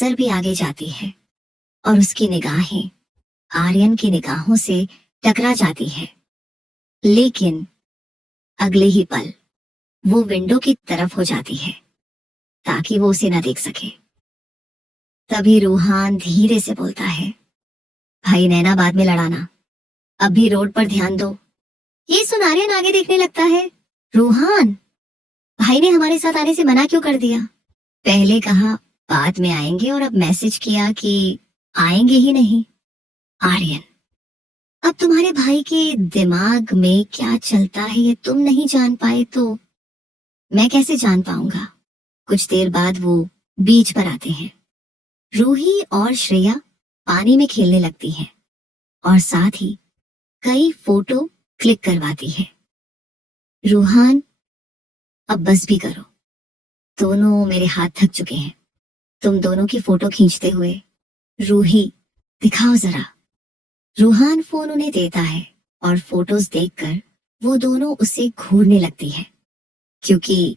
Sir भी आगे जाती है और उसकी निगाहें आर्यन की निगाहों से टकरा जाती है। लेकिन अगले ही पल वो विंडो की तरफ हो जाती है ताकि वो उसे न देख सके। तभी रूहान धीरे से बोलता है, भाई नैना बाद में लड़ाना, अब भी रोड पर ध्यान दो। ये सुन आर्यन आगे देखने लगता है। रूहान, भाई ने हमारे साथ आने से मना क्यों कर दिया? पहले कहा बाद में आएंगे और अब मैसेज किया कि आएंगे ही नहीं। आर्यन, अब तुम्हारे भाई के दिमाग में क्या चलता है ये तुम नहीं जान पाए तो मैं कैसे जान पाऊंगा? कुछ देर बाद वो बीच पर आते हैं। रूही और श्रेया पानी में खेलने लगती हैं और साथ ही कई फोटो क्लिक करवाती है। रूहान, अब बस भी करो, दोनों मेरे हाथ थक चुके हैं तुम दोनों की फोटो खींचते हुए। रूही, दिखाओ जरा। रूहान फोन उन्हें देता है और फोटोज देखकर वो दोनों उसे घूरने लगती है क्योंकि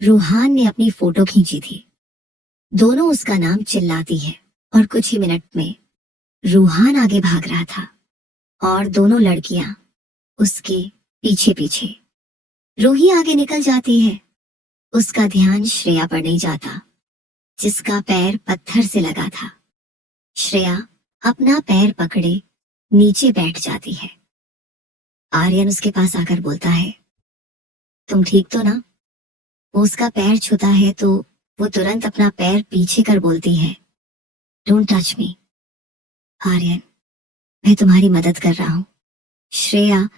रूहान ने अपनी फोटो खींची थी। दोनों उसका नाम चिल्लाती है और कुछ ही मिनट में रूहान आगे भाग रहा था और दोनों लड़कियां उसके पीछे पीछे। रूही आगे निकल जाती है। उसका ध्यान श्रेया पर नहीं जाता जिसका पैर पत्थर से लगा था। श्रेया अपना पैर पकड़े नीचे बैठ जाती है। आर्यन उसके पास आकर बोलता है, तुम ठीक तो ना? वो उसका पैर छूता है तो वो तुरंत अपना पैर पीछे कर बोलती है, डोंट टच मी। आर्यन, मैं तुम्हारी मदद कर रहा हूं। श्रेया,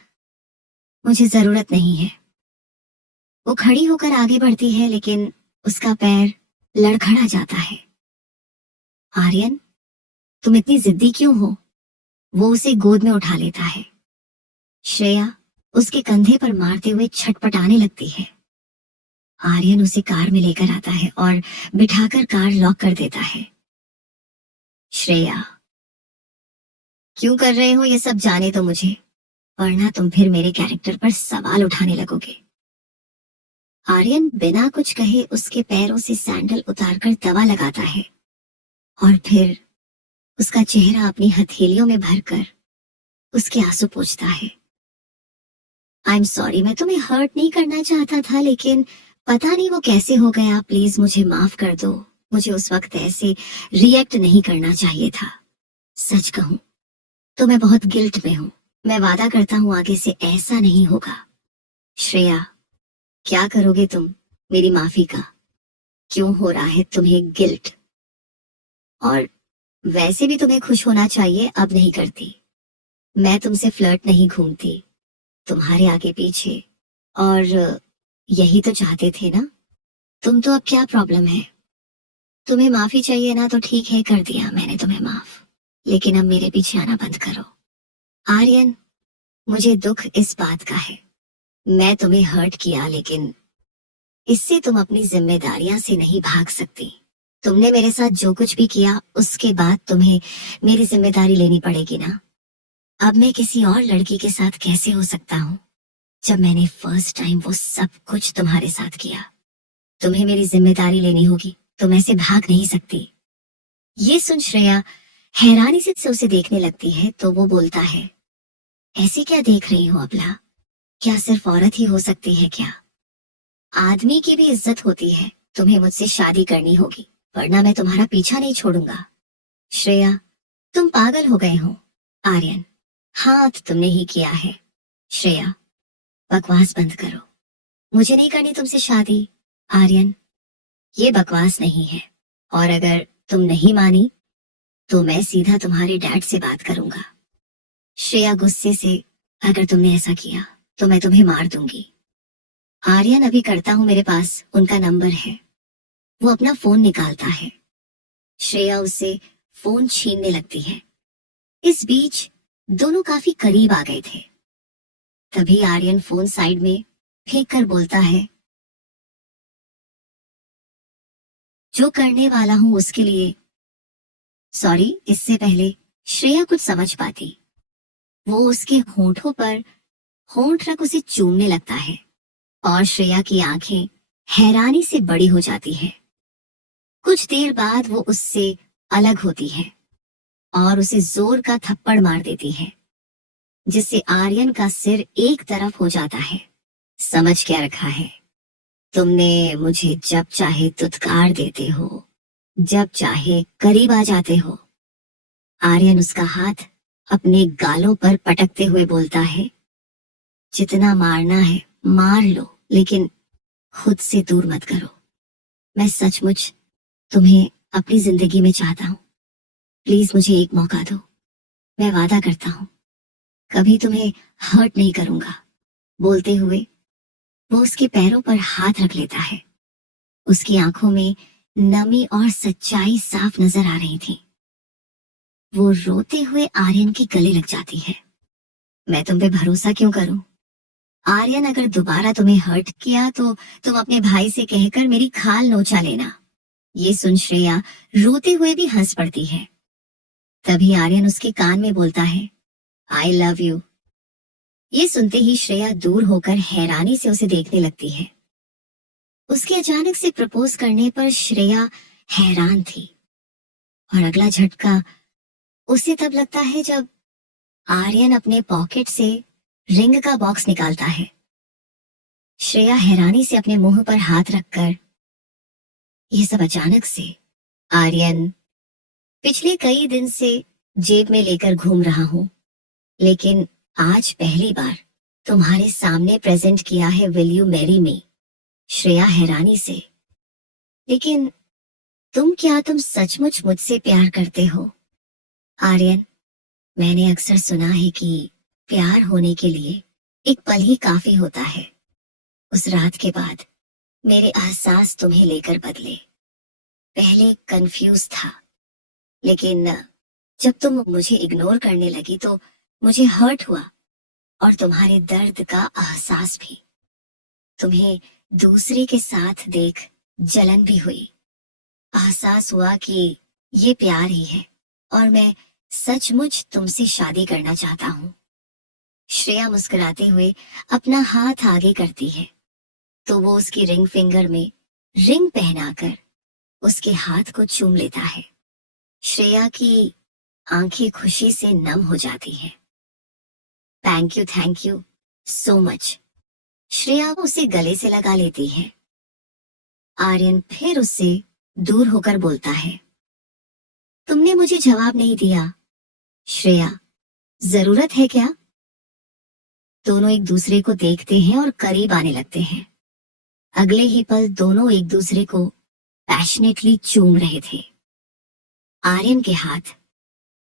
मुझे जरूरत नहीं है। वो खड़ी होकर आगे बढ़ती है लेकिन उसका पैर लड़खड़ा जाता है। आर्यन, तुम इतनी जिद्दी क्यों हो? वो उसे गोद में उठा लेता है। श्रेया उसके कंधे पर मारते हुए छटपटाने लगती है। आर्यन उसे कार में लेकर आता है और बिठाकर कार लॉक कर देता है। श्रेया, क्यों कर रहे हो ये सब जाने तो मुझे, वरना तुम फिर मेरे कैरेक्टर पर सवाल उठाने लगोगे। आर्यन बिना कुछ कहे उसके पैरों से सैंडल उतारकर दवा लगाता है और फिर उसका चेहरा अपनी हथेलियों में भरकर उसके आंसू पोंछता है। आई एम सॉरी, मैं तुम्हें हर्ट नहीं करना चाहता था लेकिन पता नहीं वो कैसे हो गया, प्लीज मुझे माफ कर दो। मुझे उस वक्त ऐसे रिएक्ट नहीं करना चाहिए था। सच कहूं तो मैं बहुत गिल्ट में हूं। मैं वादा करता हूं आगे से ऐसा नहीं होगा। श्रेया, क्या करोगे तुम मेरी माफी का? क्यों हो रहा है तुम्हें गिल्ट? और वैसे भी तुम्हें खुश होना चाहिए, अब नहीं करती। मैं तुमसे फ्लर्ट नहीं घूमती तुम्हारे आगे पीछे, और यही तो चाहते थे ना तुम। तो अब क्या प्रॉब्लम है? तुम्हें माफी चाहिए ना तो ठीक है, कर दिया मैंने तुम्हें माफ, लेकिन अब मेरे पीछे आना बंद करो। आर्यन, मुझे दुख इस बात का है मैं तुम्हें हर्ट किया, लेकिन इससे तुम अपनी जिम्मेदारियां से नहीं भाग सकती। तुमने मेरे साथ जो कुछ भी किया उसके बाद तुम्हें मेरी जिम्मेदारी लेनी पड़ेगी ना। अब मैं किसी और लड़की के साथ कैसे हो सकता हूँ जब मैंने फर्स्ट टाइम वो सब कुछ तुम्हारे साथ किया? तुम्हें मेरी जिम्मेदारी लेनी होगी, तुम ऐसे भाग नहीं सकती। ये सुन श्रेया हैरानी से उसे देखने लगती है तो वो बोलता है, ऐसे क्या देख रही हो अबला? क्या सिर्फ औरत ही हो सकती है क्या? आदमी की भी इज्जत होती है। तुम्हें मुझसे शादी करनी होगी वरना मैं तुम्हारा पीछा नहीं छोड़ूंगा। श्रेया, तुम पागल हो गए हो। आर्यन, हाँ तो तुमने ही किया है। श्रेया, बकवास बंद करो, मुझे नहीं करनी तुमसे शादी। आर्यन, ये बकवास नहीं है, और अगर तुम नहीं मानी तो मैं सीधा तुम्हारे डैड से बात करूंगा। श्रेया गुस्से से, अगर तुमने ऐसा किया तो मैं तुम्हें मार दूंगी। आर्यन, अभी करता हूं, मेरे पास उनका नंबर है। वो अपना फोन निकालता है। श्रेया उससे फोन छीनने लगती है। इस बीच दोनों काफी करीब आ गए थे। तभी आर्यन फोन साइड में फेंक कर बोलता है, जो करने वाला हूं उसके लिए सॉरी। इससे पहले श्रेया कुछ समझ पाती, वो उसके होंठों पर होंठ रख उसे चूमने लगता है और श्रेया की आंखें हैरानी से बड़ी हो जाती है। कुछ देर बाद वो उससे अलग होती है और उसे जोर का थप्पड़ मार देती है, जिससे आर्यन का सिर एक तरफ हो जाता है। समझ क्या रखा है? तुमने मुझे जब चाहे दुत्कार देते हो, जब चाहे करीब आ जाते हो। आर्यन उसका हाथ अपने गालों पर पटकते हुए बोलता है, जितना मारना है मार लो, लेकिन खुद से दूर मत करो। मैं सचमुच तुम्हें अपनी जिंदगी में चाहता हूँ। प्लीज मुझे एक मौका दो। मैं वादा करता हूँ कभी तुम्हें हर्ट नहीं करूंगा। बोलते हुए वो उसके पैरों पर हाथ रख लेता है। उसकी आंखों में नमी और सच्चाई साफ नजर आ रही थी। वो रोते हुए आर्यन के गले लग जाती है। मैं तुम पे भरोसा क्यों करूं? आर्यन, अगर दोबारा तुम्हें हर्ट किया तो तुम अपने भाई से कहकर मेरी खाल नोचा लेना। ये सुन श्रेया रोते हुए भी हंस पड़ती है। तभी आर्यन उसके कान में बोलता है, आई लव यू। ये सुनते ही श्रेया दूर होकर हैरानी से उसे देखने लगती है। उसके अचानक से प्रपोज करने पर श्रेया हैरान थी, और अगला झटका उसे तब लगता है जब आर्यन अपने पॉकेट से रिंग का बॉक्स निकालता है। श्रेया हैरानी से अपने मुंह पर हाथ रखकर, ये सब अचानक से? आर्यन, पिछले कई दिन से जेब में लेकर घूम रहा हूं, लेकिन आज पहली बार तुम्हारे सामने प्रेजेंट किया है। Will you marry me? Shreya हैरानी से, लेकिन तुम सचमुच मुझसे प्यार करते हो? आर्यन, मैंने अक्सर सुना है कि प्यार होने के लिए एक पल ही काफी होता है। उस रात के बाद मेरे एहसास तुम्हें लेकर बदले। पहले कंफ्यूज था, लेकिन जब तुम मुझे इग्नोर करने लगी तो मुझे हर्ट हुआ, और तुम्हारे दर्द का एहसास भी। तुम्हें दूसरे के साथ देख जलन भी हुई। एहसास हुआ कि ये प्यार ही है, और मैं सचमुच तुमसे शादी करना चाहता हूँ। श्रेया मुस्कुराते हुए अपना हाथ आगे करती है, तो वो उसकी रिंग फिंगर में रिंग पहनाकर उसके हाथ को चूम लेता है। श्रेया की आंखें खुशी से नम हो जाती हैं। Thank you so much. Shreya उसे गले से लगा लेती है। आर्यन फिर उससे दूर होकर बोलता है, तुमने मुझे जवाब नहीं दिया। श्रेया, जरूरत है क्या? दोनों एक दूसरे को देखते हैं और करीब आने लगते हैं। अगले ही पल दोनों एक दूसरे को पैशनेटली चूम रहे थे। आर्यन के हाथ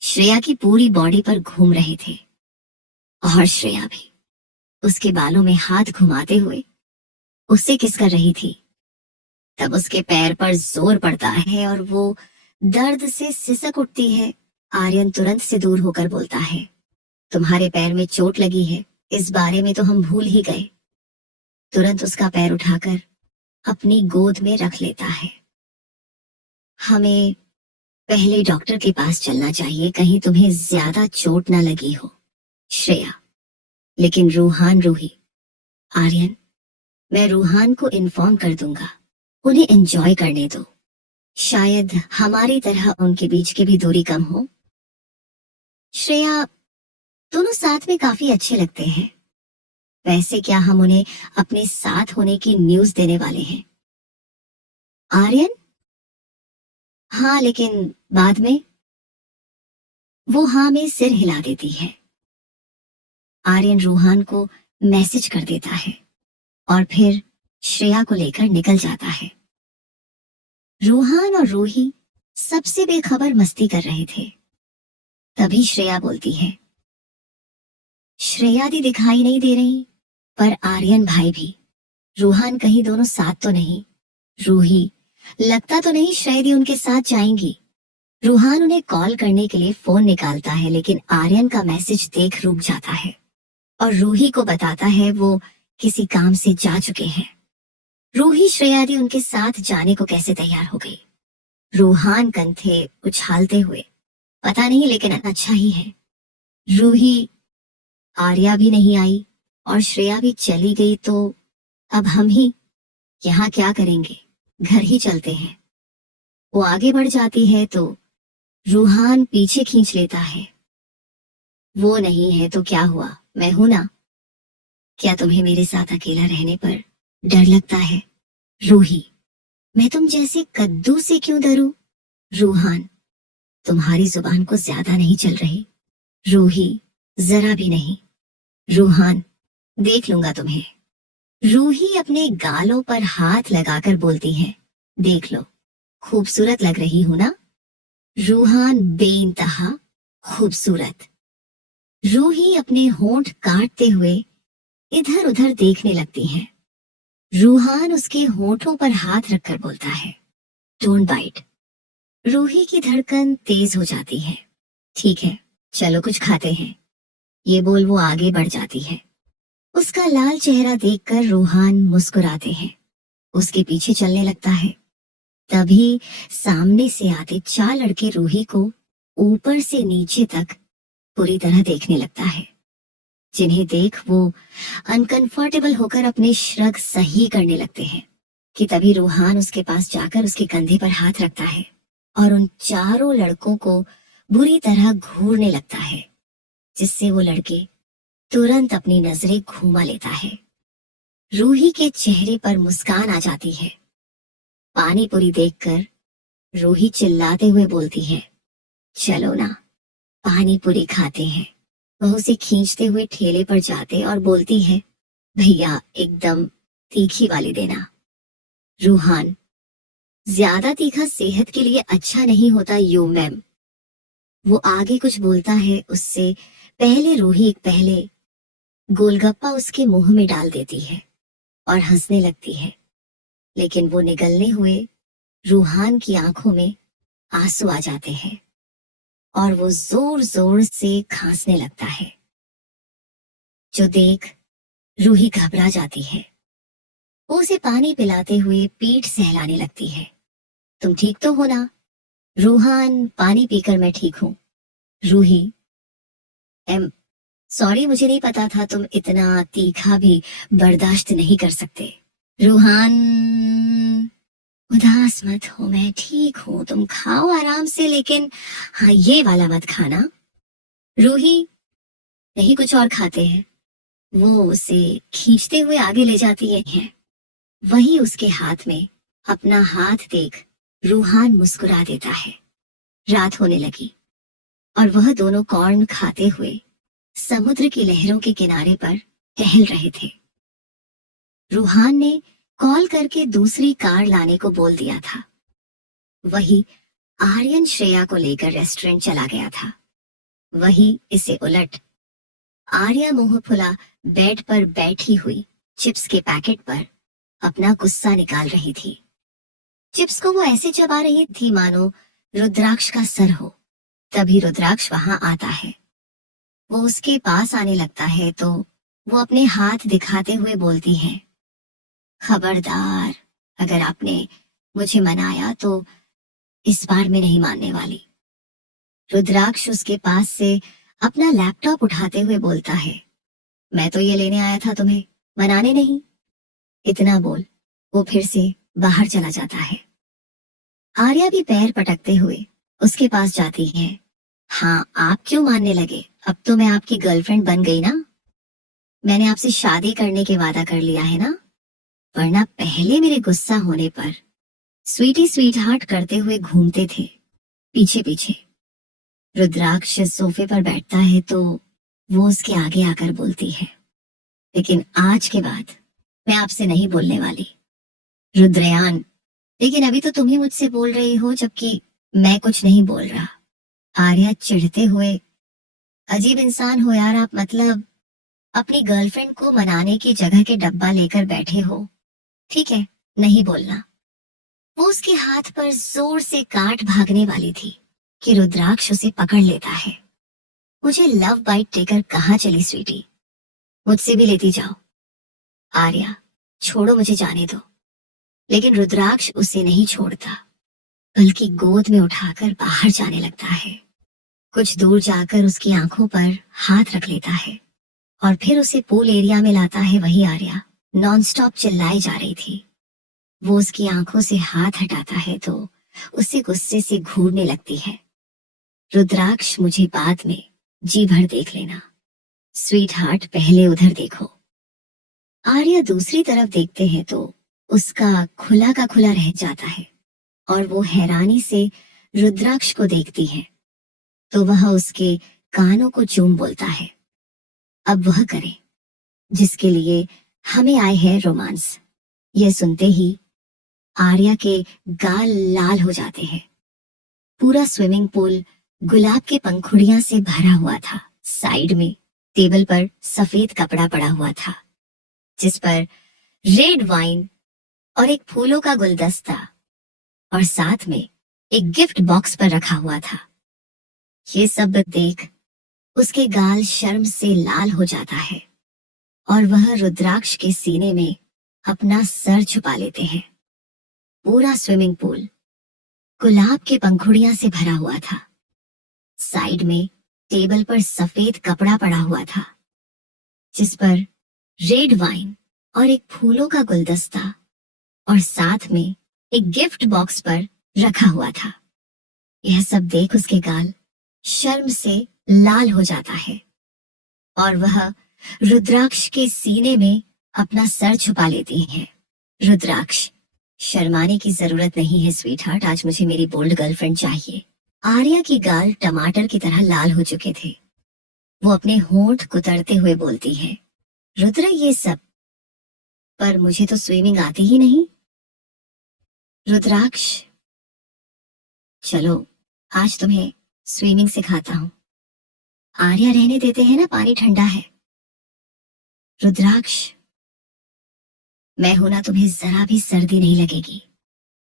श्रेया की पूरी बॉडी पर घूम रहे थे, और श्रेया भी उसके बालों में हाथ घुमाते हुए उससे किस कर रही थी। तब उसके पैर पर जोर पड़ता है और वो दर्द से सिसक उठती है। आर्यन तुरंत से दूर होकर बोलता है, तुम्हारे पैर में चोट लगी है, इस बारे में तो हम भूल ही गए। तुरंत उसका पैर उठाकर अपनी गोद में रख लेता है। हमें पहले डॉक्टर के पास चलना चाहिए, कहीं तुम्हें ज्यादा चोट ना लगी हो। श्रेया, लेकिन रूहान, रूही। आर्यन, मैं रूहान को इन्फॉर्म कर दूंगा, उन्हें एंजॉय करने दो। शायद हमारी तरह उनके बीच की भी दूरी कम हो। श्रेया, दोनों साथ में काफी अच्छे लगते हैं। वैसे क्या हम उन्हें अपने साथ होने की न्यूज देने वाले हैं? आर्यन, हाँ, लेकिन बाद में? वो हाँ में सिर हिला देती है। आर्यन रूहान को मैसेज कर देता है और फिर श्रेया को लेकर निकल जाता है। रूहान और रूही सबसे बेखबर मस्ती कर रहे थे। तभी श्रेया बोलती है, श्रेया दी दिखाई नहीं दे रही, पर आर्यन भाई भी। रूहान, कहीं दोनों साथ तो नहीं? रूही, लगता तो नहीं श्रेया दी उनके साथ जाएंगी। रूहान उन्हें कॉल करने के लिए फोन निकालता है, लेकिन आर्यन का मैसेज देख रुक जाता है और रूही को बताता है वो किसी काम से जा चुके हैं। रूही श्रेया दी उनके साथ जाने को कैसे तैयार हो गई? रूहान कंधे उछालते हुए, पता नहीं, लेकिन अच्छा ही है। रूही, आर्या भी नहीं आई और श्रेया भी चली गई, तो अब हम ही यहाँ क्या करेंगे? घर ही चलते हैं। वो आगे बढ़ जाती है तो रूहान पीछे खींच लेता है। वो नहीं है तो क्या हुआ, मैं हूं ना। क्या तुम्हें मेरे साथ अकेला रहने पर डर लगता है? रूही, मैं तुम जैसे कद्दू से क्यों डरूं? रूहान, तुम्हारी जुबान को ज्यादा नहीं चल रही। रूही, जरा भी नहीं। रूहान, देख लूंगा तुम्हें। रूही अपने गालों पर हाथ लगाकर बोलती है, देख लो, खूबसूरत लग रही हूं ना? रूहान बेइंतहा खूबसूरत। रूही अपने होंठ काटते हुए इधर उधर देखने लगती है। रूहान उसके होंठों पर हाथ रखकर बोलता है, डोंट बाइट। रूही की धड़कन तेज हो जाती है। ठीक है, चलो कुछ खाते हैं। ये बोल वो आगे बढ़ जाती है। उसका लाल चेहरा देखकर रूहान मुस्कुराते हैं, उसके पीछे चलने लगता है। तभी सामने से आते 4 लड़के रूही को ऊपर से नीचे तक पूरी तरह देखने लगता है, जिन्हें देख वो अनकंफर्टेबल होकर अपने श्रग सही करने लगते हैं कि तभी रूहान उसके पास जाकर उसके कंधे पर हाथ रखता है और उन चारों लड़कों को बुरी तरह घूरने लगता है, जिससे वो लड़के तुरंत अपनी नजरें घुमा लेता है। रूही के चेहरे पर मुस्कान आ जाती है। पानी पूरी देखकर रूही चिल्लाते हुए बोलती है, चलो ना, पानी पूरी खाते हैं। वह उसे खींचते हुए ठेले पर जाते और बोलती है, भैया एकदम तीखी वाली देना। रूहान, ज्यादा तीखा सेहत के लिए अच्छा नहीं होता यू मैम। वो आगे कुछ बोलता है उससे पहले रूही एक पहले गोलगप्पा उसके मुंह में डाल देती है और हंसने लगती है, लेकिन वो निगलने हुए रूहान की आंखों में आंसू आ जाते हैं और वो जोर जोर से खांसने लगता है, जो देख रूही घबरा जाती है। वो उसे पानी पिलाते हुए पीठ सहलाने लगती है। तुम ठीक तो हो ना? रूहान, पानी पीकर मैं ठीक हूँ। रूही, एम सॉरी, मुझे नहीं पता था तुम इतना तीखा भी बर्दाश्त नहीं कर सकते। रूहान, उदास मत हो, मैं ठीक हूँ, तुम खाओ आराम से, लेकिन हाँ ये वाला मत खाना। रूही, नहीं कुछ और खाते हैं। वो उसे खींचते हुए आगे ले जाती है। वही उसके हाथ में अपना हाथ देख रूहान मुस्कुरा देता है। रात होने लगी और वह दोनों कॉर्न खाते हुए समुद्र की लहरों के किनारे पर टहल रहे थे। रूहान ने कॉल करके दूसरी कार लाने को बोल दिया था। वही आर्यन श्रेया को लेकर रेस्टोरेंट चला गया था। वही इसे उलट आर्या मुंह फुला बेड पर बैठी हुई चिप्स के पैकेट पर अपना गुस्सा निकाल रही थी। चिप्स को वो ऐसे चबा रही थी मानो रुद्राक्ष का सर हो। तभी रुद्राक्ष वहां आता है। वो उसके पास आने लगता है तो वो अपने हाथ दिखाते हुए बोलती है, खबरदार, अगर आपने मुझे मनाया तो इस बार मैं नहीं मानने वाली। रुद्राक्ष उसके पास से अपना लैपटॉप उठाते हुए बोलता है, मैं तो ये लेने आया था तुम्हें, मनाने नहीं। इतना बोल वो फिर से बाहर चला जाता है। आर्या भी पैर पटकते हुए उसके पास जाती है। हाँ, आप क्यों मानने लगे? अब तो मैं आपकी गर्लफ्रेंड बन गई ना। मैंने आपसे शादी करने के वादा कर लिया है ना, वरना पहले मेरे गुस्सा होने पर स्वीटी स्वीट हार्ट करते हुए घूमते थे पीछे पीछे। रुद्राक्ष सोफे पर बैठता है तो वो उसके आगे आकर बोलती है, लेकिन आज के बाद मैं आपसे नहीं बोलने वाली। रुद्रयान, लेकिन अभी तो तुम ही मुझसे बोल रही हो जबकि मैं कुछ नहीं बोल रहा। आर्या चिढ़ते हुए, अजीब इंसान हो यार आप, मतलब अपनी गर्लफ्रेंड को मनाने की जगह के डब्बा लेकर बैठे हो। ठीक है, नहीं बोलना। वो उसके हाथ पर जोर से काट भागने वाली थी कि रुद्राक्ष उसे पकड़ लेता है। मुझे लव बाइट देकर कहाँ चली स्वीटी? मुझसे भी लेती जाओ। आर्या, छोड़ो, मुझे जाने दो। लेकिन रुद्राक्ष उसे नहीं छोड़ता, बल्कि गोद में उठाकर बाहर जाने लगता है। कुछ दूर जाकर उसकी आंखों पर हाथ रख लेता है और फिर उसे पूल एरिया में लाता है। वही आर्या नॉनस्टॉप चिल्लाई जा रही थी। वो उसकी आंखों से हाथ हटाता है तो उसे गुस्से से घूरने लगती है। रुद्राक्ष, मुझे बाद में जी भर देख लेना। स्वीट हार्ट, पहले उधर देखो। आर्या दूसरी तरफ देखते हैं तो उसका खुला का खुला रह जाता है और वो हैरानी से रुद्राक्ष को देखती है तो वह उसके कानों को चूम बोलता है, अब वह करे जिसके लिए हमें आए हैं रोमांस। यह सुनते ही आर्या के गाल लाल हो जाते हैं। पूरा स्विमिंग पूल गुलाब के पंखुड़ियां से भरा हुआ था। साइड में टेबल पर सफेद कपड़ा पड़ा हुआ था जिस पर रेड वाइन और एक फूलों का गुलदस्ता और साथ में एक गिफ्ट बॉक्स पर रखा हुआ था। ये सब देख उसके गाल शर्म से लाल हो जाता है और वह रुद्राक्ष के सीने में अपना सर छुपा लेते हैं। पूरा स्विमिंग पूल गुलाब के पंखुड़ियां से भरा हुआ था। साइड में टेबल पर सफेद कपड़ा पड़ा हुआ था जिस पर रेड वाइन और एक फूलों का गुलदस्ता और साथ में एक गिफ्ट बॉक्स पर रखा हुआ था। यह सब देख उसके गाल शर्म से लाल हो जाता है और वह रुद्राक्ष के सीने में अपना सर छुपा लेती है। रुद्राक्ष, शर्माने की जरूरत नहीं है स्वीट हार्ट, आज मुझे मेरी बोल्ड गर्लफ्रेंड चाहिए। आर्या की गाल टमाटर की तरह लाल हो चुके थे। वो अपने होंठ कुतरते हुए बोलती है, रुद्र ये सब, पर मुझे तो स्विमिंग आती ही नहीं। रुद्राक्ष, चलो आज तुम्हें स्विमिंग सिखाता हूं। आर्या, रहने देते हैं ना, पानी ठंडा है। रुद्राक्ष, मैं हूं ना, तुम्हें जरा भी सर्दी नहीं लगेगी।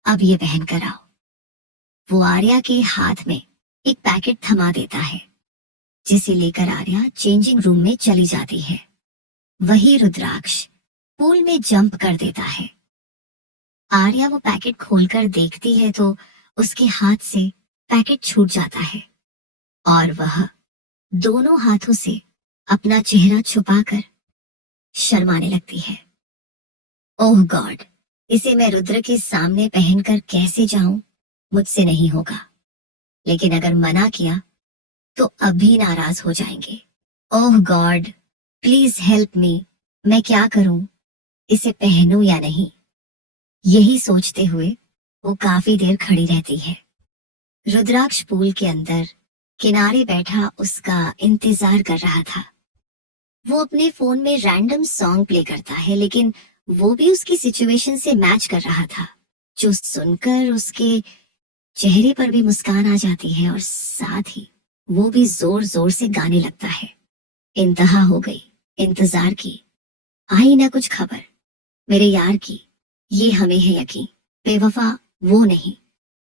अब ये पहन कर आओ। वो आर्या के हाथ में एक पैकेट थमा देता है जिसे लेकर आर्या चेंजिंग रूम में चली जाती है। वही रुद्राक्ष पूल में जंप कर देता है। आर्या वो पैकेट खोलकर देखती है तो उसके हाथ से पैकेट छूट जाता है और वह दोनों हाथों से अपना चेहरा छुपाकर शर्माने लगती है। ओह गॉड, इसे मैं रुद्र के सामने पहनकर कैसे जाऊं? मुझसे नहीं होगा। लेकिन अगर मना किया तो अभी नाराज हो जाएंगे। ओह गॉड, प्लीज हेल्प मी, मैं क्या करूं? इसे पहनूं या नहीं? यही सोचते हुए वो काफी देर खड़ी रहती है। रुद्राक्ष पूल के अंदर किनारे बैठा उसका इंतजार कर रहा था। वो अपने फोन में रैंडम सॉन्ग प्ले करता है लेकिन वो भी उसकी सिचुएशन से मैच कर रहा था, जो सुनकर उसके चेहरे पर भी मुस्कान आ जाती है और साथ ही वो भी जोर जोर से गाने लगता है। इंतहा हो गई इंतजार की, आई ना कुछ खबर मेरे यार की, ये हमें है यकीन, बेवफा वो नहीं,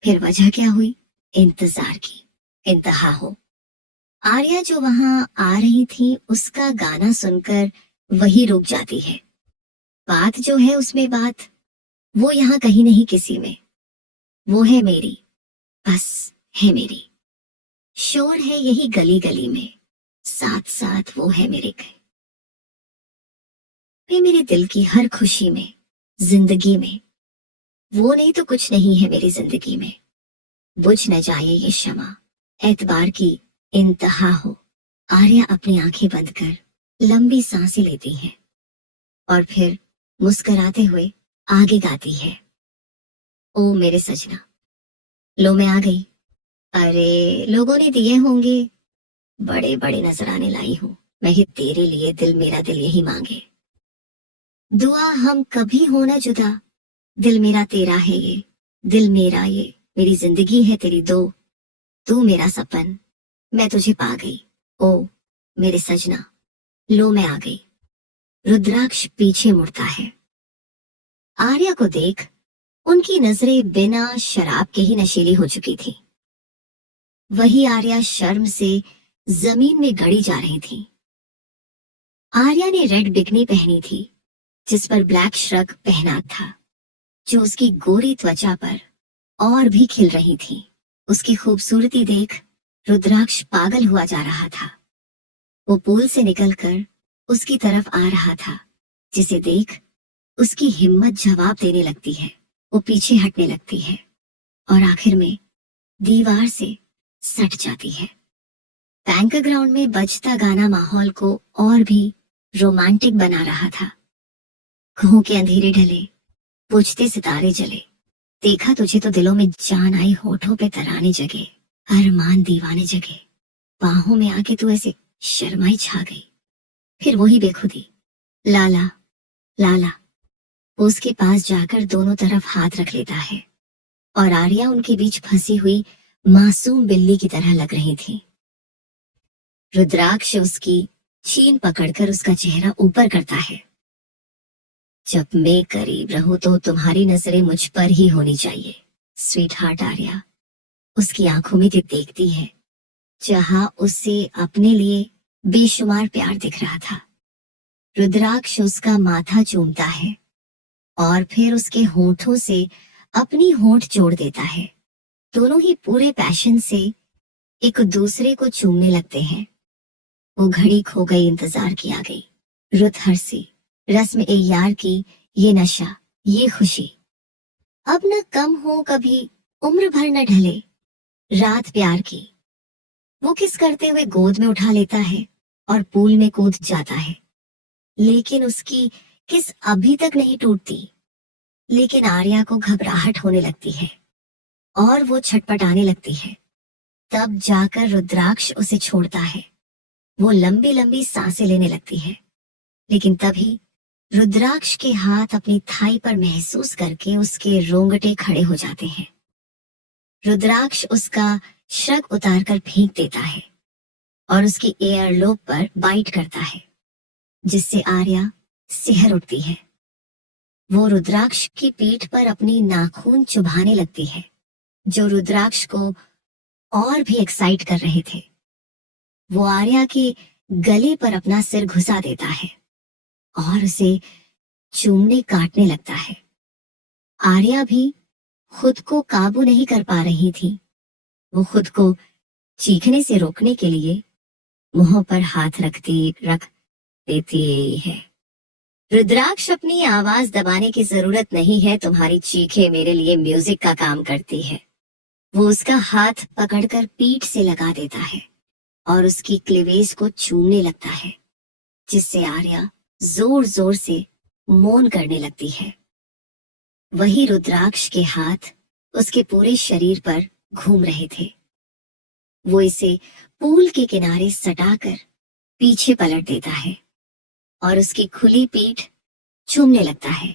फिर वजह क्या हुई? इंतजार की, इंतहा हो। आर्या जो वहां आ रही थी उसका गाना सुनकर वही रुक जाती है। बात जो है उसमें बात, वो यहाँ कहीं नहीं किसी में, वो है मेरी, बस है मेरी। शोर है यही गली गली में, साथ साथ वो है मेरे घर। वे मेरे दिल की हर खुशी में, जिंदगी में, वो नहीं तो कुछ नहीं है मेरी जिंदगी में। बुझ न जाए ये शमा, एतबार की इंतहा हो। आर्या अपनी आंखें बंद कर लंबी सांसें लेती है और फिर मुस्कुराते हुए आगे गाती है। ओ मेरे सजना, लो मैं आ गई। अरे लोगों ने दिए होंगे, बड़े बड़े नजराने लाई हूं मैं ही तेरे लिए, दिल मेरा दिल यही मांगे। दुआ हम कभी हो ना जुदा, दिल मेरा तेरा है ये, दिल मेरा ये, मेरी जिंदगी है तेरी दो, तू मेरा सपन, मैं तुझे पा गई। ओ मेरे सजना, लो मैं आ गई। रुद्राक्ष पीछे मुड़ता है। आर्या को देख उनकी नजरें बिना शराब के ही नशीली हो चुकी थी। वही आर्या शर्म से जमीन में गड़ी जा रही थी। आर्या ने रेड बिकनी पहनी थी जिस पर ब्लैक श्रग पहना था, जो उसकी गोरी त्वचा पर और भी खिल रही थी। उसकी खूबसूरती देख रुद्राक्ष पागल हुआ जा रहा था। वो पूल से निकलकर उसकी तरफ आ रहा था, जिसे देख उसकी हिम्मत जवाब देने लगती है। वो पीछे हटने लगती है और आखिर में दीवार से सट जाती है। बैंक ग्राउंड में बजता गाना माहौल को और भी रोमांटिक बना रहा था। कुओं के अंधेरे ढले, बुझते सितारे जले। देखा तुझे तो दिलों में जान आई, होठों पे तराने जगे, अरमान दीवाने जगे। बाहों में आके तू ऐसे शर्माई छा गई। फिर वही बेखुदी, लाला लाला। वो उसके पास जाकर दोनों तरफ हाथ रख लेता है और आर्या उनके बीच फंसी हुई मासूम बिल्ली की तरह लग रही थी। रुद्राक्ष उसकी छीन पकड़कर उसका चेहरा ऊपर करता है। जब मैं करीब रहूं तो तुम्हारी नजरें मुझ पर ही होनी चाहिए, स्वीट हार्ट आर्या। उसकी आंखों में देखती है जहां उससे अपने लिए बेशुमार प्यार दिख रहा था। रुद्राक्ष उसका माथा चूमता है और फिर उसके होठों से अपनी होठ जोड़ देता है। दोनों ही पूरे पैशन से एक दूसरे को चूमने लगते हैं। वो घड़ी खो गई, इंतजार की आ गई। रुत हरसी, रस्म ए यार की ये नशा, ये खुशी अब न कम हो कभी, उम्र भर न ढले। रात प्यार की। वो किस करते हुए गोद में उठा लेता है और पूल में कूद जाता है। लेकिन उसकी किस अभी तक नहीं टूटती। लेकिन आर्या को घबराहट होने लगती है और वो छटपटाने लगती है। तब जाकर रुद्राक्ष उसे छोड़ता है। वो लंबी लंबी सांसें लेने लगती है। लेकिन तभी रुद्राक्ष के हाथ अपनी थाई पर महसूस करके उसके रोंगटे खड़े हो जाते हैं। रुद्राक्ष उसका श्रग उतारकर फेंक देता है और उसकी एयरलोब पर बाइट करता है, जिससे आर्या सिहर उठती है। वो रुद्राक्ष की पीठ पर अपनी नाखून चुभाने लगती है, जो रुद्राक्ष को और भी एक्साइट कर रहे थे। वो आर्या के गले पर अपना सिर घुसा देता है और उसे चूमने काटने लगता है। आर्या भी खुद को काबू नहीं कर पा रही थी। वो खुद को चीखने से रोकने के लिए मुंह पर हाथ रख देती है। रुद्राक्ष, अपनी आवाज दबाने की जरूरत नहीं है, तुम्हारी चीखें मेरे लिए म्यूजिक का काम करती है। वो उसका हाथ पकड़कर पीठ से लगा देता है और उसकी क्लिवेज को चूमने लगता है, जिससे आर्या जोर जोर से मौन करने लगती है। वही रुद्राक्ष के हाथ उसके पूरे शरीर पर घूम रहे थे। वो इसे पूल के किनारे सटाकर पीछे पलट देता है और उसकी खुली पीठ चूमने लगता है।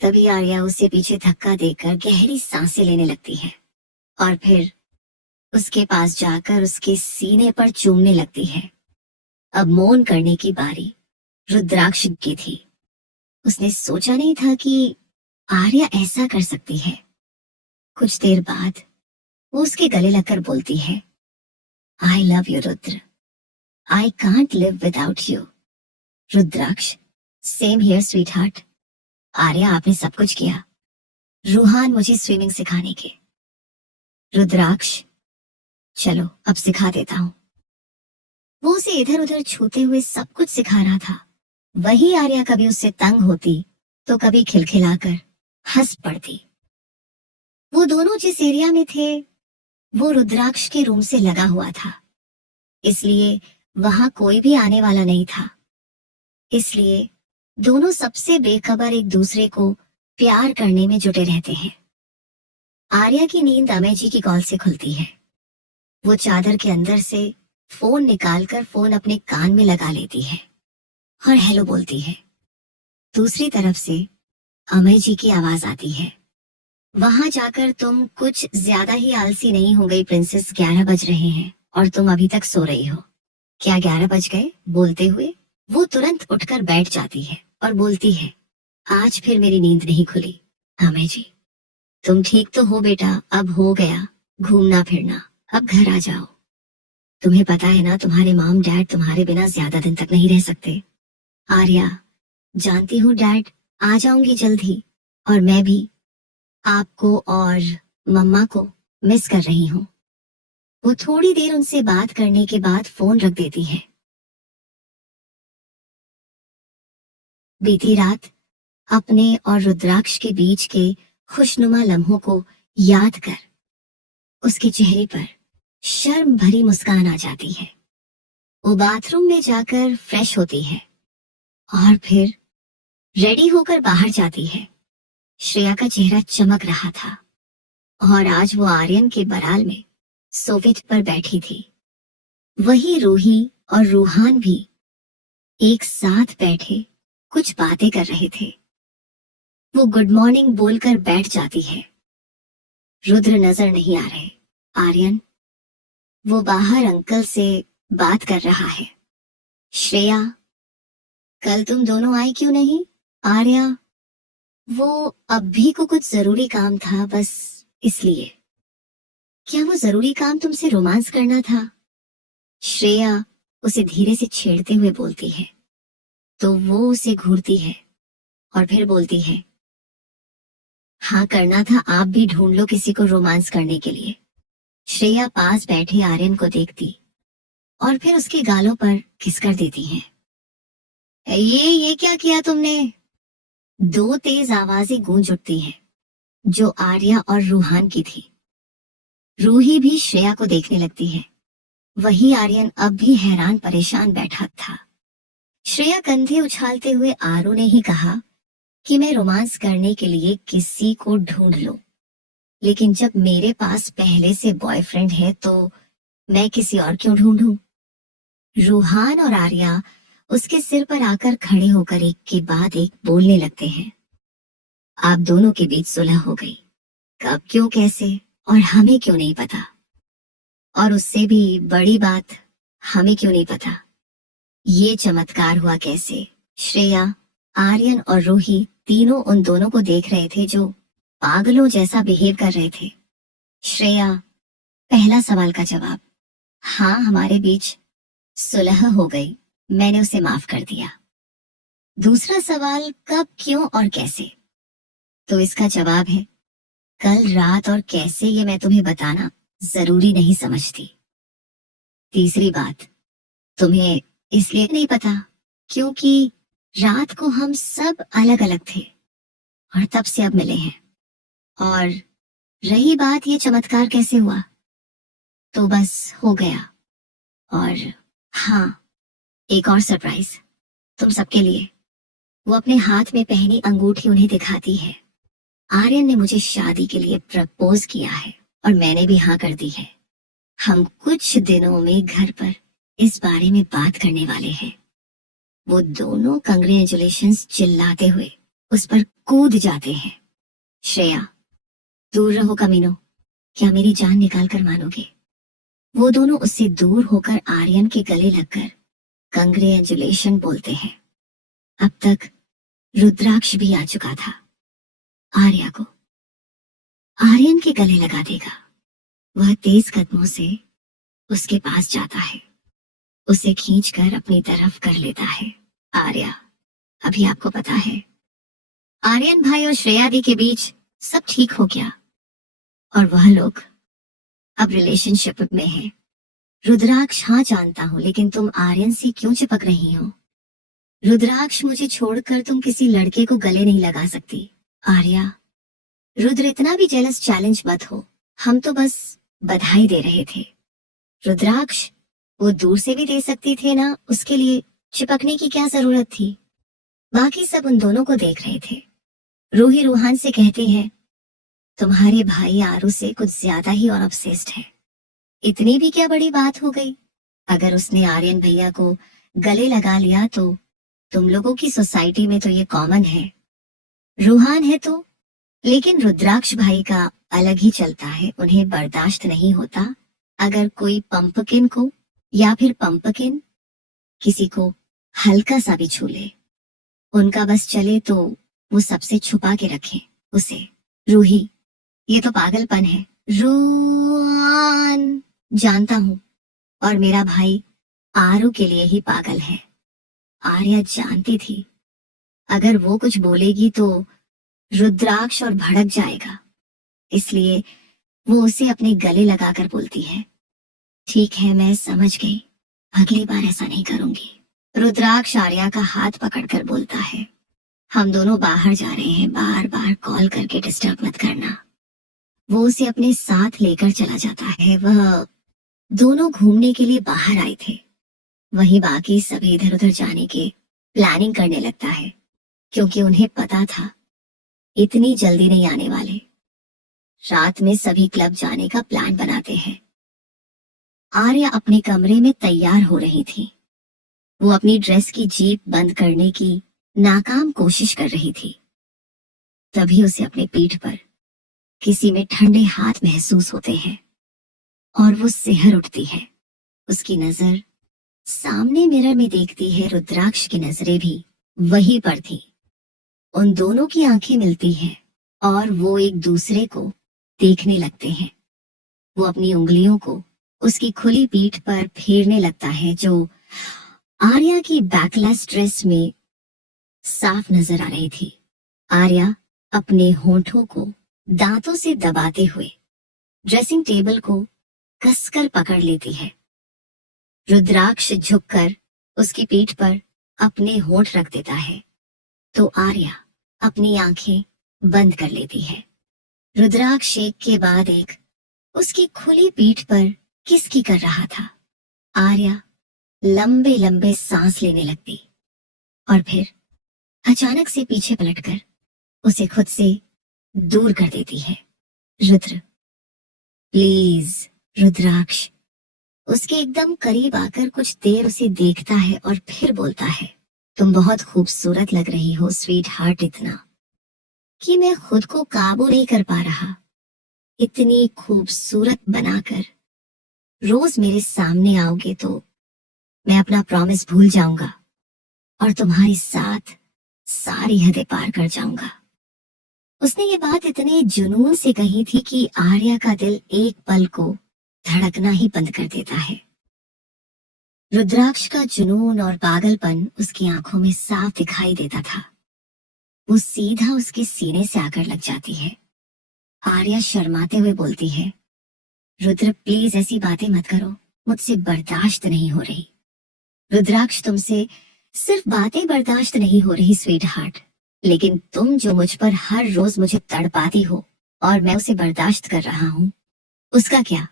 तभी आर्या उसे पीछे धक्का देकर गहरी सांसें लेने लगती है और फिर उसके पास जाकर उसके सीने पर चूमने लगती है। अब मौन करने की बारी रुद्राक्ष की थी। उसने सोचा नहीं था कि आर्या ऐसा कर सकती है। कुछ देर बाद वो उसके गले लगकर बोलती है, I love you Rudra, I can't live without you. Rudraksh, same here sweetheart. Arya, आपने सब कुछ किया, रूहान मुझे स्विमिंग सिखाने के। रुद्राक्ष, चलो अब सिखा देता हूं। वो उसे इधर उधर छूते हुए सब कुछ सिखा रहा था। वही आर्या कभी उससे तंग होती तो कभी खिलखिलाकर हंस पड़ती। वो दोनों जिस एरिया में थे वो रुद्राक्ष के रूम से लगा हुआ था, इसलिए वहां कोई भी आने वाला नहीं था। इसलिए दोनों सबसे बेखबर एक दूसरे को प्यार करने में जुटे रहते हैं। आर्या की नींद अमेय जी की कॉल से खुलती है। वो चादर के अंदर से फोन निकालकर फोन अपने कान में लगा लेती है और हेलो बोलती है। दूसरी तरफ से अमेय जी की आवाज आती है, वहां जाकर तुम कुछ ज्यादा ही आलसी नहीं हो गई प्रिंसेस, 11 बज रहे हैं और तुम अभी तक सो रही हो। क्या 11 बज गए? बोलते हुए वो तुरंत उठकर बैठ जाती है और बोलती है, आज फिर मेरी नींद नहीं खुली। अमेय जी, तुम ठीक तो हो बेटा? अब हो गया घूमना फिरना, अब घर आ जाओ। तुम्हें पता है ना, तुम्हारे मॉम डैड तुम्हारे बिना ज्यादा दिन तक नहीं रह सकते। आर्या, जानती हूँ डैड, आ जाऊंगी जल्द ही, और मैं भी आपको और मम्मा को मिस कर रही हूँ। वो थोड़ी देर उनसे बात करने के बाद फोन रख देती है। बीती रात अपने और रुद्राक्ष के बीच के खुशनुमा लम्हों को याद कर उसके चेहरे पर शर्म भरी मुस्कान आ जाती है। वो बाथरूम में जाकर फ्रेश होती है और फिर रेडी होकर बाहर जाती है। श्रेया का चेहरा चमक रहा था और आज वो आर्यन के बराल में सोफे पर बैठी थी। वही रूही और रूहान भी एक साथ बैठे कुछ बातें कर रहे थे। वो गुड मॉर्निंग बोलकर बैठ जाती है। रुद्र नजर नहीं आ रहे। आर्यन, वो बाहर अंकल से बात कर रहा है। श्रेया, कल तुम दोनों आई क्यों नहीं? आर्या, वो अभी को कुछ जरूरी काम था, बस इसलिए। क्या वो जरूरी काम तुमसे रोमांस करना था? श्रेया उसे धीरे से छेड़ते हुए बोलती है तो वो उसे घूरती है और फिर बोलती है, हाँ करना था, आप भी ढूंढ लो किसी को रोमांस करने के लिए। श्रेया पास बैठे आर्यन को देखती और फिर उसके गालों पर किस कर देती है। ये क्या किया तुमने? दो तेज आवाजें गूंज उठती हैं जो आर्या और रूहान की थी। रूही भी श्रेया को देखने लगती है। वही आर्यन अब भी हैरान परेशान बैठा था। श्रेया कंधे उछालते हुए, आरू ने ही कहा कि मैं रोमांस करने के लिए किसी को ढूंढ लूं, लेकिन जब मेरे पास पहले से बॉयफ्रेंड है तो मैं किसी और क्यों ढूंढूं? रूहान और आर्या उसके सिर पर आकर खड़े होकर एक के बाद एक बोलने लगते हैं। आप दोनों के बीच सुलह हो गई, कब, क्यों, कैसे, और हमें क्यों नहीं पता? और उससे भी बड़ी बात, हमें क्यों नहीं पता ये चमत्कार हुआ कैसे? श्रेया, आर्यन और रूही तीनों उन दोनों को देख रहे थे जो पागलों जैसा बिहेव कर रहे थे। श्रेया, पहला सवाल का जवाब, हाँ हमारे बीच सुलह हो गई, मैंने उसे माफ कर दिया। दूसरा सवाल, कब, क्यों और कैसे? तो इसका जवाब है, कल रात और कैसे ये मैं तुम्हें बताना जरूरी नहीं समझती। तीसरी बात, तुम्हें इसलिए नहीं पता क्योंकि रात को हम सब अलग अलग थे और तब से अब मिले हैं। और रही बात ये चमत्कार कैसे हुआ, तो बस हो गया। और हाँ, एक और सरप्राइज तुम सबके लिए। वो अपने हाथ में पहनी अंगूठी उन्हें दिखाती है। आर्यन ने मुझे शादी के लिए प्रपोज किया है और मैंने भी हाँ कर दी है। हम कुछ दिनों में घर पर इस बारे में बात करने वाले हैं। वो दोनों कंग्रेचुलेशंस चिल्लाते हुए उस पर कूद जाते हैं। श्रेया, दूर रहो कमीनो, क्या मेरी जान निकाल कर मानोगे? वो दोनों उससे दूर होकर आर्यन के गले लगकर कंग्रेचुलेशन बोलते हैं। अब तक रुद्राक्ष भी आ चुका था। आर्या को आर्यन के गले लगा देगा। वह तेज कदमों से उसके पास जाता है, उसे खींचकर अपनी तरफ कर लेता है। आर्या, अभी आपको पता है, आर्यन भाई और श्रेया दी के बीच सब ठीक हो गया और वह लोग अब रिलेशनशिप में है। रुद्राक्ष, हाँ जानता हूँ, लेकिन तुम आर्यन से क्यों चिपक रही हो? रुद्राक्ष, मुझे छोड़कर तुम किसी लड़के को गले नहीं लगा सकती। आर्या, रुद्र इतना भी जेलस चैलेंज मत हो, हम तो बस बधाई दे रहे थे। रुद्राक्ष, वो दूर से भी दे सकती थे ना, उसके लिए चिपकने की क्या जरूरत थी? बाकी सब उन दोनों को देख रहे थे। रूही रूहान से कहती है, तुम्हारे भाई आरू से कुछ ज्यादा ही और ऑब्सेस्ड है। इतनी भी क्या बड़ी बात हो गई? अगर उसने आर्यन भैया को गले लगा लिया तो तुम लोगों की सोसाइटी में तो ये कॉमन है। रूहान है तो, लेकिन रुद्राक्ष भाई का अलग ही चलता है। उन्हें बर्दाश्त नहीं होता अगर कोई पंपकिन को या फिर पंपकिन किसी को हल्का सा भी छू ले। उनका बस चले तो वो सबसे छुपा के रखे उसे। रूही, ये तो पागलपन है। रूहान, जानता हूँ, और मेरा भाई आरू के लिए ही पागल है। आर्या जानती थी अगर वो कुछ बोलेगी तो रुद्राक्ष और भड़क जाएगा, इसलिए वो उसे अपने गले लगाकर बोलती है, ठीक है मैं समझ गई, अगली बार ऐसा नहीं करूंगी। रुद्राक्ष आर्या का हाथ पकड़कर बोलता है, हम दोनों बाहर जा रहे हैं, बार बार कॉल करके डिस्टर्ब मत करना। वो उसे अपने साथ लेकर चला जाता है। वह दोनों घूमने के लिए बाहर आए थे। वहीं बाकी सभी इधर उधर जाने के प्लानिंग करने लगता है, क्योंकि उन्हें पता था इतनी जल्दी नहीं आने वाले। रात में सभी क्लब जाने का प्लान बनाते हैं। आर्या अपने कमरे में तैयार हो रही थी। वो अपनी ड्रेस की जीप बंद करने की नाकाम कोशिश कर रही थी। तभी उसे अपने पीठ पर किसी में ठंडे हाथ महसूस होते हैं और वो सिहर उठती है। उसकी नजर सामने मिरर में देखती है। रुद्राक्ष की नजरें भी वहीं पर थी। उन दोनों की आंखें मिलती हैं और वो एक दूसरे को देखने लगते हैं। वो अपनी उंगलियों को उसकी खुली पीठ पर फेरने लगता है, जो आर्या की बैकलेस ड्रेस में साफ नजर आ रही थी। आर्या अपने होंठों को दांतों से दबाते हुए ड्रेसिंग टेबल को कसकर पकड़ लेती है। रुद्राक्ष झुककर उसकी पीठ पर अपने होंठ रख देता है, तो आर्या अपनी आंखें बंद कर लेती है। रुद्राक्ष एक के बाद एक उसकी खुली पीठ पर किसकी कर रहा था। आर्या लंबे लंबे सांस लेने लगती और फिर अचानक से पीछे पलटकर उसे खुद से दूर कर देती है। रुद्र, प्लीज। रुद्राक्ष उसके एकदम करीब आकर कुछ देर उसे देखता है और फिर बोलता है, तुम बहुत खूबसूरत लग रही हो स्वीट हार्ट, इतना कि मैं खुद को काबू नहीं कर पा रहा। इतनी खूबसूरत बनाकर रोज मेरे सामने आओगे तो मैं अपना प्रॉमिस भूल जाऊंगा और तुम्हारे साथ सारी हदें पार कर जाऊंगा। उसने ये बात इतने जुनून से कही थी कि आर्या का दिल एक पल को धड़कना ही बंद कर देता है। रुद्राक्ष का जुनून और पागलपन उसकी आंखों में साफ दिखाई देता था। वो सीधा उसके सीने से आकर लग जाती है। आर्या शर्माते हुए बोलती है, रुद्र प्लीज ऐसी बातें मत करो, मुझसे बर्दाश्त नहीं हो रही। रुद्राक्ष तुमसे सिर्फ बातें बर्दाश्त नहीं हो रही स्वीट हार्ट, लेकिन तुम जो मुझ पर हर रोज मुझे तड़पाती हो और मैं उसे बर्दाश्त कर रहा हूँ, उसका क्या?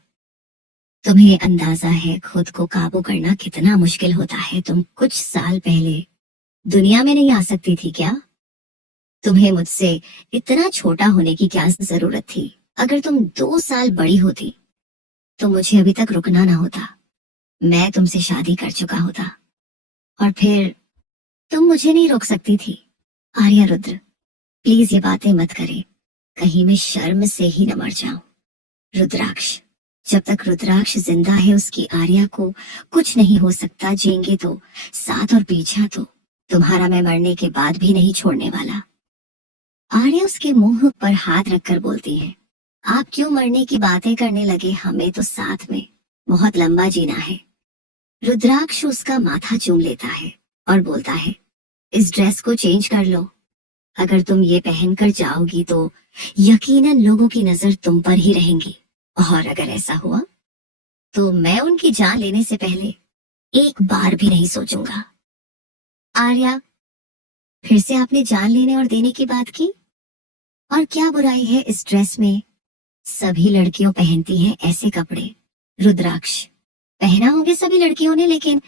तुम्हें अंदाजा है खुद को काबू करना कितना मुश्किल होता है। तुम कुछ साल पहले दुनिया में नहीं आ सकती थी क्या? तुम्हें मुझसे इतना छोटा होने की क्या जरूरत थी? अगर तुम 2 साल बड़ी होती तो मुझे अभी तक रुकना ना होता। मैं तुमसे शादी कर चुका होता और फिर तुम मुझे नहीं रोक सकती थी। आर्या, रुद्र प्लीज ये बातें मत करे, कहीं मैं शर्म से ही न मर जाऊं। रुद्राक्ष, जब तक रुद्राक्ष जिंदा है उसकी आर्या को कुछ नहीं हो सकता। जिएंगे तो साथ और पीछा तो तुम्हारा मैं मरने के बाद भी नहीं छोड़ने वाला। आर्या उसके मुंह पर हाथ रखकर बोलती है, आप क्यों मरने की बातें करने लगे? हमें तो साथ में बहुत लंबा जीना है। रुद्राक्ष उसका माथा चूम लेता है और बोलता है, इस ड्रेस को चेंज कर लो। अगर तुम ये पहनकर जाओगी तो यकीनन लोगों की नजर तुम पर ही रहेंगी, और अगर ऐसा हुआ तो मैं उनकी जान लेने से पहले एक बार भी नहीं सोचूंगा। आर्या, फिर से आपने जान लेने और देने की बात की? और क्या बुराई है इस ड्रेस में? सभी लड़कियों पहनती हैं ऐसे कपड़े। रुद्राक्ष, पहना होंगे सभी लड़कियों ने, लेकिन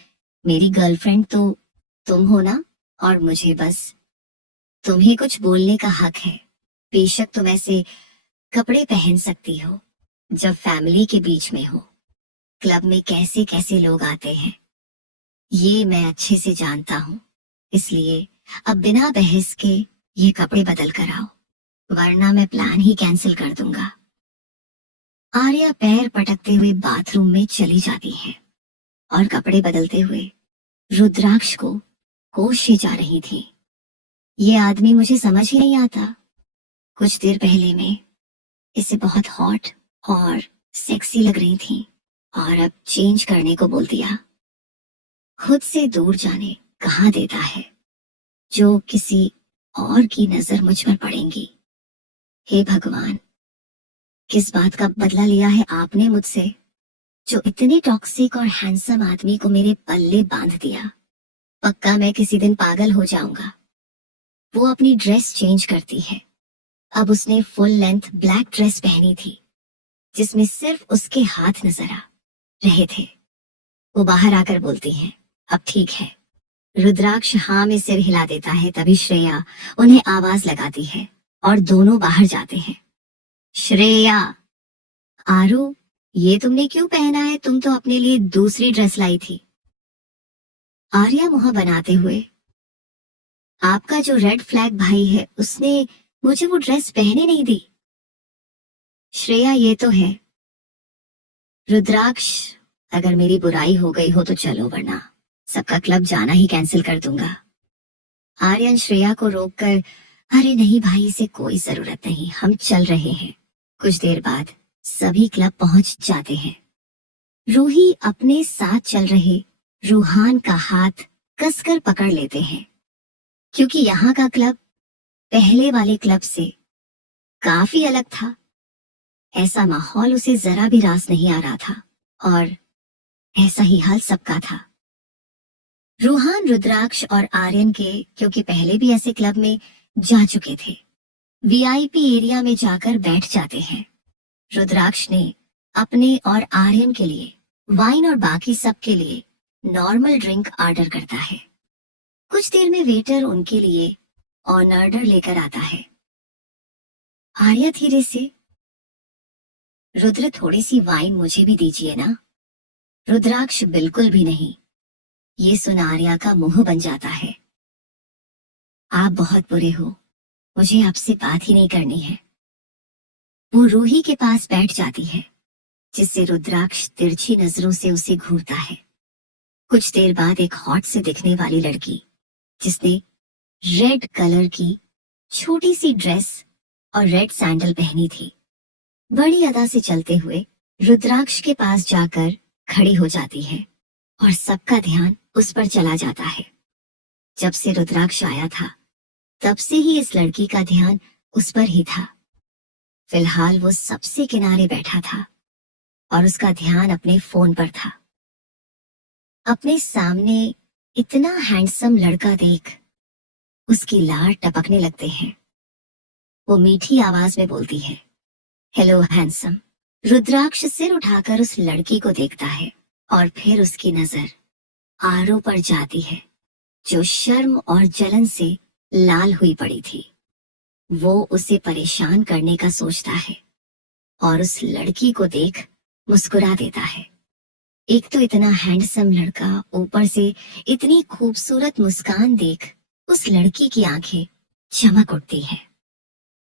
मेरी गर्लफ्रेंड तो तुम हो ना, और मुझे बस तुम्हें कुछ बोलने का हक है। बेशक तुम ऐसे कपड़े पहन सकती हो जब फैमिली के बीच में हो। क्लब में कैसे कैसे लोग आते हैं ये मैं अच्छे से जानता हूँ, इसलिए अब बिना बहस के ये कपड़े बदल कर आओ, वरना मैं प्लान ही कैंसिल कर दूंगा। आर्या पैर पटकते हुए बाथरूम में चली जाती है और कपड़े बदलते हुए रुद्राक्ष को कोसे जा रही थी। ये आदमी मुझे समझ ही नहीं आता। कुछ देर पहले मैं इसे बहुत हॉट और सेक्सी लग रही थी और अब चेंज करने को बोल दिया। खुद से दूर जाने कहाँ देता है जो किसी और की नजर मुझ पर पड़ेंगी। हे भगवान, किस बात का बदला लिया है आपने मुझसे, जो इतने टॉक्सिक और हैंडसम आदमी को मेरे पल्ले बांध दिया। पक्का मैं किसी दिन पागल हो जाऊंगा। वो अपनी ड्रेस चेंज करती है अब उसने फुल लेंथ ब्लैक ड्रेस पहनी थी जिसमें सिर्फ उसके हाथ नजर आ रहे थे। वो बाहर आकर बोलती है, अब ठीक है। रुद्राक्ष हाँ में सिर हिला देता है। तभी श्रेया उन्हें आवाज लगाती है और दोनों बाहर जाते हैं। श्रेया, आरू, ये तुमने क्यों पहना है? तुम तो अपने लिए दूसरी ड्रेस लाई थी। आर्या मुंह बनाते हुए, आपका जो रेड फ्लैग भाई है उसने मुझे वो ड्रेस पहने नहीं दी। श्रेया, ये तो है। रुद्राक्ष, अगर मेरी बुराई हो गई हो तो चलो, वरना सबका क्लब जाना ही कैंसिल कर दूंगा। आर्यन श्रेया को रोककर, अरे नहीं भाई, इसे कोई जरूरत नहीं, हम चल रहे हैं। कुछ देर बाद सभी क्लब पहुंच जाते हैं। रूही अपने साथ चल रहे रूहान का हाथ कसकर पकड़ लेते हैं, क्योंकि यहाँ का क्लब पहले वाले क्लब से काफी अलग था। ऐसा माहौल उसे जरा भी रास नहीं आ रहा था और ऐसा ही हाल सबका था। रूहान रुद्राक्ष और आर्यन के, क्योंकि पहले भी ऐसे क्लब में जा चुके थे, वीआईपी एरिया में जाकर बैठ जाते हैं। रुद्राक्ष ने अपने और आर्यन के लिए वाइन और बाकी सब के लिए नॉर्मल ड्रिंक ऑर्डर करता है। कुछ देर में वेटर उनके लिए ऑर्डर लेकर आता है। आर्या धीरे से, रुद्र थोड़ी सी वाइन मुझे भी दीजिए ना। रुद्राक्ष, बिल्कुल भी नहीं। ये सुन आर्या का मुंह बन जाता है। आप बहुत बुरे हो, मुझे आपसे बात ही नहीं करनी है। वो रूही के पास बैठ जाती है, जिससे रुद्राक्ष तिरछी नजरों से उसे घूरता है। कुछ देर बाद एक हॉट से दिखने वाली लड़की, जिसने रेड कलर की छोटी सी ड्रेस और रेड सैंडल पहनी थी, बड़ी अदा से चलते हुए रुद्राक्ष के पास जाकर खड़ी हो जाती है और सबका ध्यान उस पर चला जाता है। जब से रुद्राक्ष आया था तब से ही इस लड़की का ध्यान उस पर ही था। फिलहाल वो सबसे किनारे बैठा था और उसका ध्यान अपने फोन पर था। अपने सामने इतना हैंडसम लड़का देख उसकी लार टपकने लगते हैं। वो मीठी आवाज में बोलती है, हेलो हैंडसम। रुद्राक्ष सिर उठाकर उस लड़की को देखता है और फिर उसकी नजर आरू पर जाती है, जो शर्म और जलन से लाल हुई पड़ी थी। वो उसे परेशान करने का सोचता है और उस लड़की को देख मुस्कुरा देता है। एक तो इतना हैंडसम लड़का, ऊपर से इतनी खूबसूरत मुस्कान देख उस लड़की की आंखें चमक उठती है।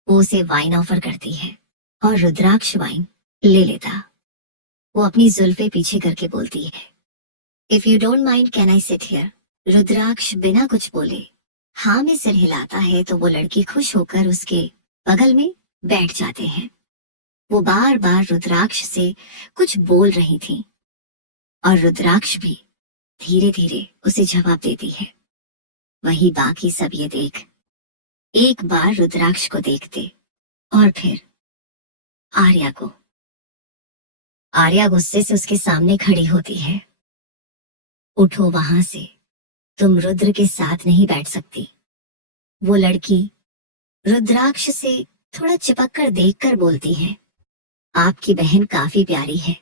वो उसे वाइन ऑफर करती है और रुद्राक्ष वाइन ले लेता। वो अपनी जुल्फे पीछे करके बोलती है, if you don't mind can I sit here. Rudraksh बिना कुछ बोले हाँ में सिर हिलाता है तो वो लड़की खुश होकर उसके बगल में बैठ जाते हैं। वो बार बार रुद्राक्ष से कुछ बोल रही थी और रुद्राक्ष भी धीरे धीरे उसे जवाब देती है। वही बाकी सब ये देख एक बार रुद्राक्ष को देखते और फिर आर्या को। आर्या गुस्से से उसके सामने खड़ी होती है। उठो वहां से, तुम रुद्र के साथ नहीं बैठ सकती। वो लड़की रुद्राक्ष से थोड़ा चिपक कर देखकर बोलती है, आपकी बहन काफी प्यारी है,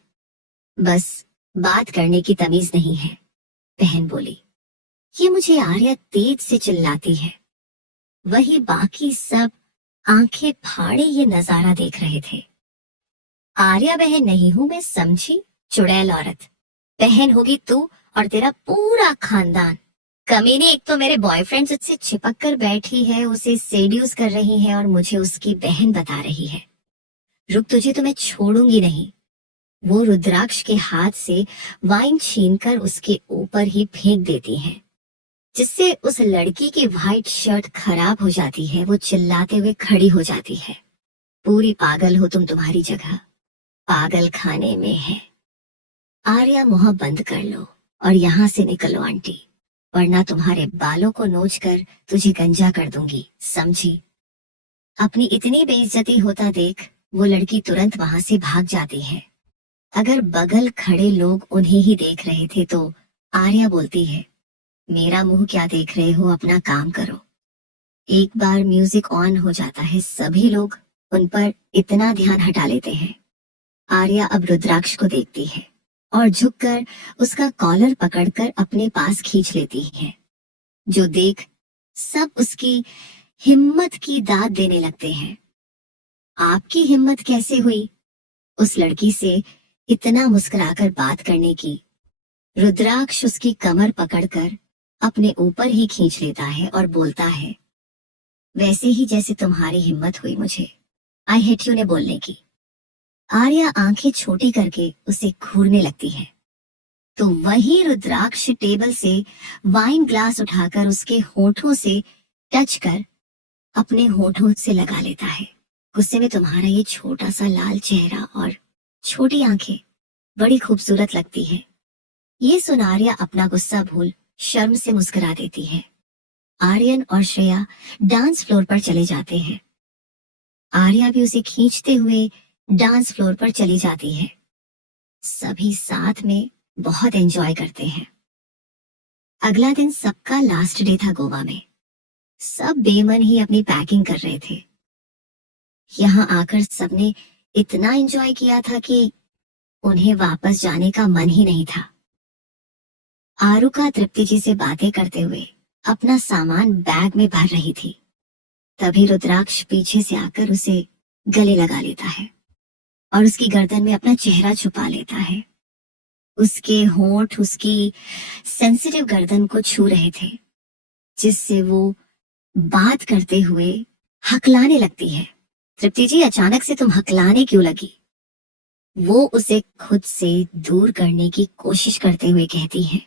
बस बात करने की तमीज नहीं है। बहन बोली। ये मुझे आर्या तेज से चिल्लाती है। वही बाकी सब आंखें फाड़े ये नजारा देख रहे थे। आर्या बहन नहीं हूं मैं, समझी? चुड़ैल औरत। बहन होगी तू और तेरा पूरा खानदान। कमीने, एक तो मेरे बॉयफ्रेंड उससे चिपक कर बैठी है, उसे सेड्यूस कर रही है और मुझे उसकी बहन बता रही है। रुक, तुझे तो मैं छोड़ूंगी नहीं। वो रुद्राक्ष के हाथ से वाइन छीनकर उसके ऊपर ही फेंक देती है, जिससे उस लड़की की व्हाइट शर्ट खराब हो जाती है। वो चिल्लाते हुए खड़ी हो जाती है, पूरी पागल हो तुम, तुम्हारी जगह पागल खाने में है। आर्या, मुंह बंद कर लो और यहाँ से निकलो आंटी, वरना तुम्हारे बालों को नोचकर तुझे गंजा कर दूंगी, समझी? अपनी इतनी बेइज्जती होता देख वो लड़की तुरंत वहां से भाग जाती है। अगर बगल खड़े लोग उन्हें ही देख रहे थे तो आर्या बोलती है, मेरा मुंह क्या देख रहे हो, अपना काम करो। एक बार म्यूजिक ऑन हो जाता है, सभी लोग उन पर इतना ध्यान हटा लेते हैं। आर्या अब रुद्राक्ष को देखती है और झुककर उसका कॉलर पकड़कर अपने पास खींच लेती है, जो देख सब उसकी हिम्मत की दाद देने लगते हैं। आपकी हिम्मत कैसे हुई उस लड़की से इतना मुस्कुराकर बात करने की? रुद्राक्ष उसकी कमर पकड़कर अपने ऊपर ही खींच लेता है और बोलता है, वैसे ही जैसे तुम्हारी हिम्मत हुई मुझे आई हेट यू ने बोलने की। आर्या आंखें छोटी करके उसे घूरने लगती है, तो वही रुद्राक्ष टेबल से वाइन ग्लास उठाकर उसके होठों से टच कर अपने होठों से लगा लेता है। गुस्से में तुम्हारा ये छोटा सा लाल चेहरा और छोटी आंखें बड़ी खूबसूरत लगती है। ये सुन आर्या अपना गुस्सा भूल शर्म से मुस्कुरा देती है। आर्यन और श्रेया डांस फ्लोर पर चले जाते हैं। आर्या भी उसे खींचते हुए डांस फ्लोर पर चली जाती है। सभी साथ में बहुत एंजॉय करते हैं। अगला दिन सबका लास्ट डे था गोवा में। सब बेमन ही अपनी पैकिंग कर रहे थे। यहाँ आकर सबने इतना एंजॉय किया था कि उन्हें वापस जाने का मन ही नहीं था। आरुका तृप्ति जी से बातें करते हुए अपना सामान बैग में भर रही थी। तभी रुद्राक्ष पीछे से आकर उसे गले लगा लेता है और उसकी गर्दन में अपना चेहरा छुपा लेता है। उसके होंठ उसकी सेंसिटिव गर्दन को छू रहे थे, जिससे वो बात करते हुए हकलाने लगती है। तृप्ति जी, अचानक से तुम हकलाने क्यों लगी? वो उसे खुद से दूर करने की कोशिश करते हुए कहती है,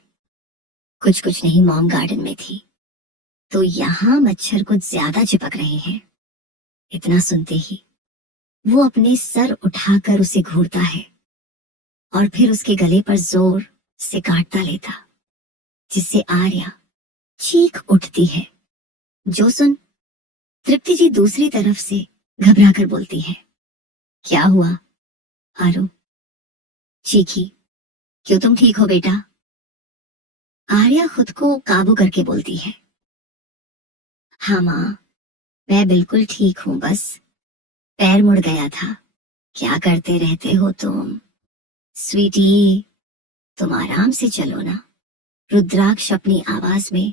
कुछ नहीं मॉम, गार्डन में थी तो यहाँ मच्छर कुछ ज्यादा चिपक रहे हैं। इतना सुनते ही वो अपने सर उठाकर उसे घूरता है और फिर उसके गले पर जोर से काटता लेता, जिससे आर्या चीख उठती है। जो सुन तृप्ति जी दूसरी तरफ से घबरा कर बोलती है, क्या हुआ आरू? चीखी, क्यों, तुम ठीक हो बेटा? आर्या खुद को काबू करके बोलती है, हाँ माँ, मैं बिल्कुल ठीक हूँ, बस पैर मुड़ गया था। क्या करते रहते हो तुम? स्वीटी, तुम आराम से चलो ना। रुद्राक्ष अपनी आवाज में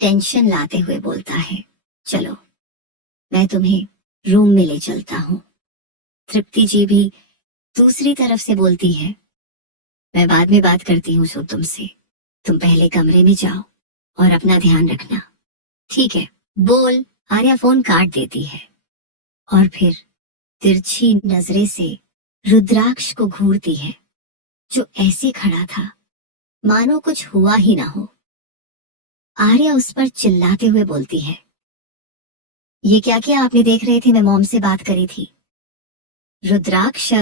टेंशन लाते हुए बोलता है, चलो मैं तुम्हें रूम में ले चलता हूँ। तृप्ति जी भी दूसरी तरफ से बोलती है, मैं बाद में बात करती हूँ सो तुमसे, तुम पहले कमरे में जाओ और अपना ध्यान रखना। ठीक है, बोल आर्या फोन काट देती है और फिर तिरछी नजरे से रुद्राक्ष को घूरती है, जो ऐसे खड़ा था मानो कुछ हुआ ही ना हो। आर्या उस पर चिल्लाते हुए बोलती है, ये क्या किया आपने? देख रहे थे मैं मॉम से बात करी थी। रुद्राक्ष,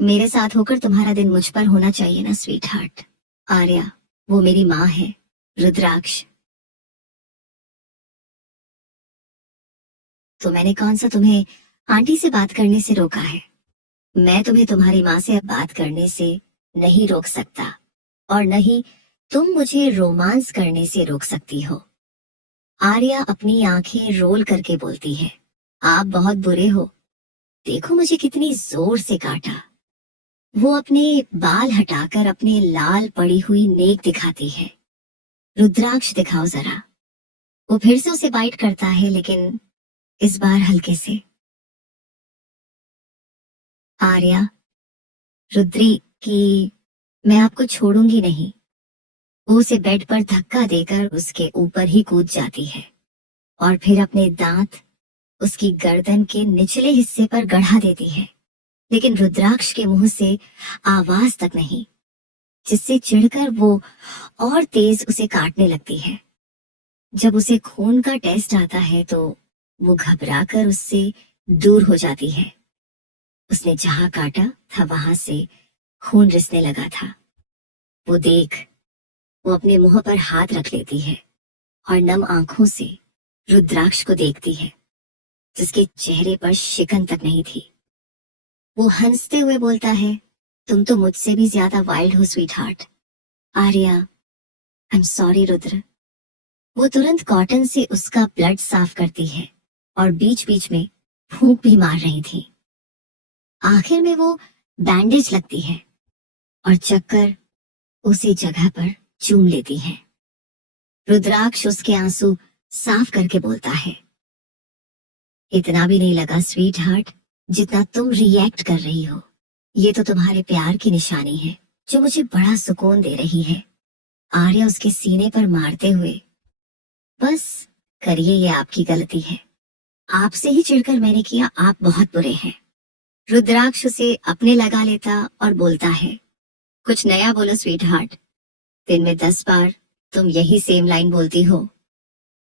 मेरे साथ होकर तुम्हारा दिन मुझ पर होना चाहिए ना स्वीट हार्ट। आर्या, वो मेरी माँ है। रुद्राक्ष, तो मैंने कौन सा तुम्हें आंटी से बात करने से रोका है? मैं तुम्हें तुम्हारी माँ से अब बात करने से नहीं रोक सकता और नहीं तुम मुझे रोमांस करने से रोक सकती हो। आर्या अपनी आंखें रोल करके बोलती है, आप बहुत बुरे हो, देखो मुझे कितनी जोर से काटा। वो अपने बाल हटाकर अपने लाल पड़ी हुई नेक दिखाती है। रुद्राक्ष, दिखाओ जरा। वो फिर से उसे बाइट करता है, लेकिन इस बार हल्के से। आर्या, रुद्री की मैं आपको छोड़ूंगी नहीं। वो उसे बेड पर धक्का देकर उसके ऊपर ही कूद जाती है और फिर अपने दांत उसकी गर्दन के निचले हिस्से पर गढ़ा देती है, लेकिन रुद्राक्ष के मुंह से आवाज तक नहीं, जिससे चिढ़कर वो और तेज उसे काटने लगती है। जब उसे खून का टेस्ट आता है तो वो घबराकर उससे दूर हो जाती है। उसने जहां काटा था वहां से खून रिसने लगा था। वो देख वो अपने मुंह पर हाथ रख लेती है और नम आंखों से रुद्राक्ष को देखती है, जिसके चेहरे पर शिकन तक नहीं थी। वो हंसते हुए बोलता है, तुम तो मुझसे भी ज्यादा वाइल्ड हो sweet heart. Arya, I am sorry Rudra. वो तुरंत कॉटन से उसका ब्लड साफ करती है और बीच बीच में फूंक भी मार रही थी। आखिर में वो बैंडेज लगती है और चक्कर उसी जगह पर चूम लेती है। रुद्राक्ष उसके आंसू साफ करके बोलता है, इतना भी नहीं लगा स्वीट हार्ट जितना तुम रिएक्ट कर रही हो। ये तो तुम्हारे प्यार की निशानी है जो मुझे बड़ा सुकून दे रही है। आर्या उसके सीने पर मारते हुए, बस करिए, ये आपकी गलती है। आपसे ही चिढ़कर मैंने किया, आप बहुत बुरे हैं। रुद्राक्ष उसे अपने लगा लेता और बोलता है, कुछ नया बोलो स्वीट हार्ट, दिन में 10 बार तुम यही सेम लाइन बोलती हो।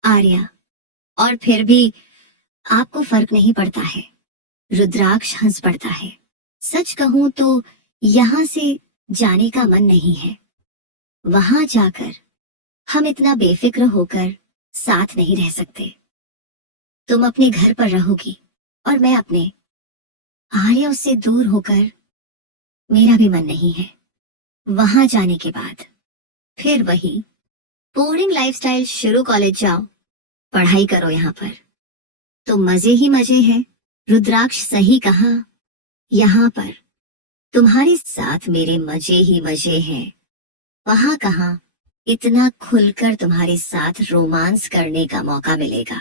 आर्या, और फिर भी आपको फर्क नहीं पड़ता है। रुद्राक्ष हंस पड़ता है। सच कहूं तो यहाँ से जाने का मन नहीं है। वहां जाकर हम इतना बेफिक्र होकर साथ नहीं रह सकते। तुम अपने घर पर रहोगी और मैं अपने। आर्या उससे दूर होकर, मेरा भी मन नहीं है। वहां जाने के बाद फिर वही बोरिंग लाइफस्टाइल शुरू। कॉलेज जाओ, पढ़ाई करो, यहाँ पर तो मजे ही मजे हैं। रुद्राक्ष सही कहा, यहाँ पर तुम्हारे साथ मेरे मजे ही मजे हैं। वहां कहाँ इतना खुलकर तुम्हारे साथ रोमांस करने का मौका मिलेगा।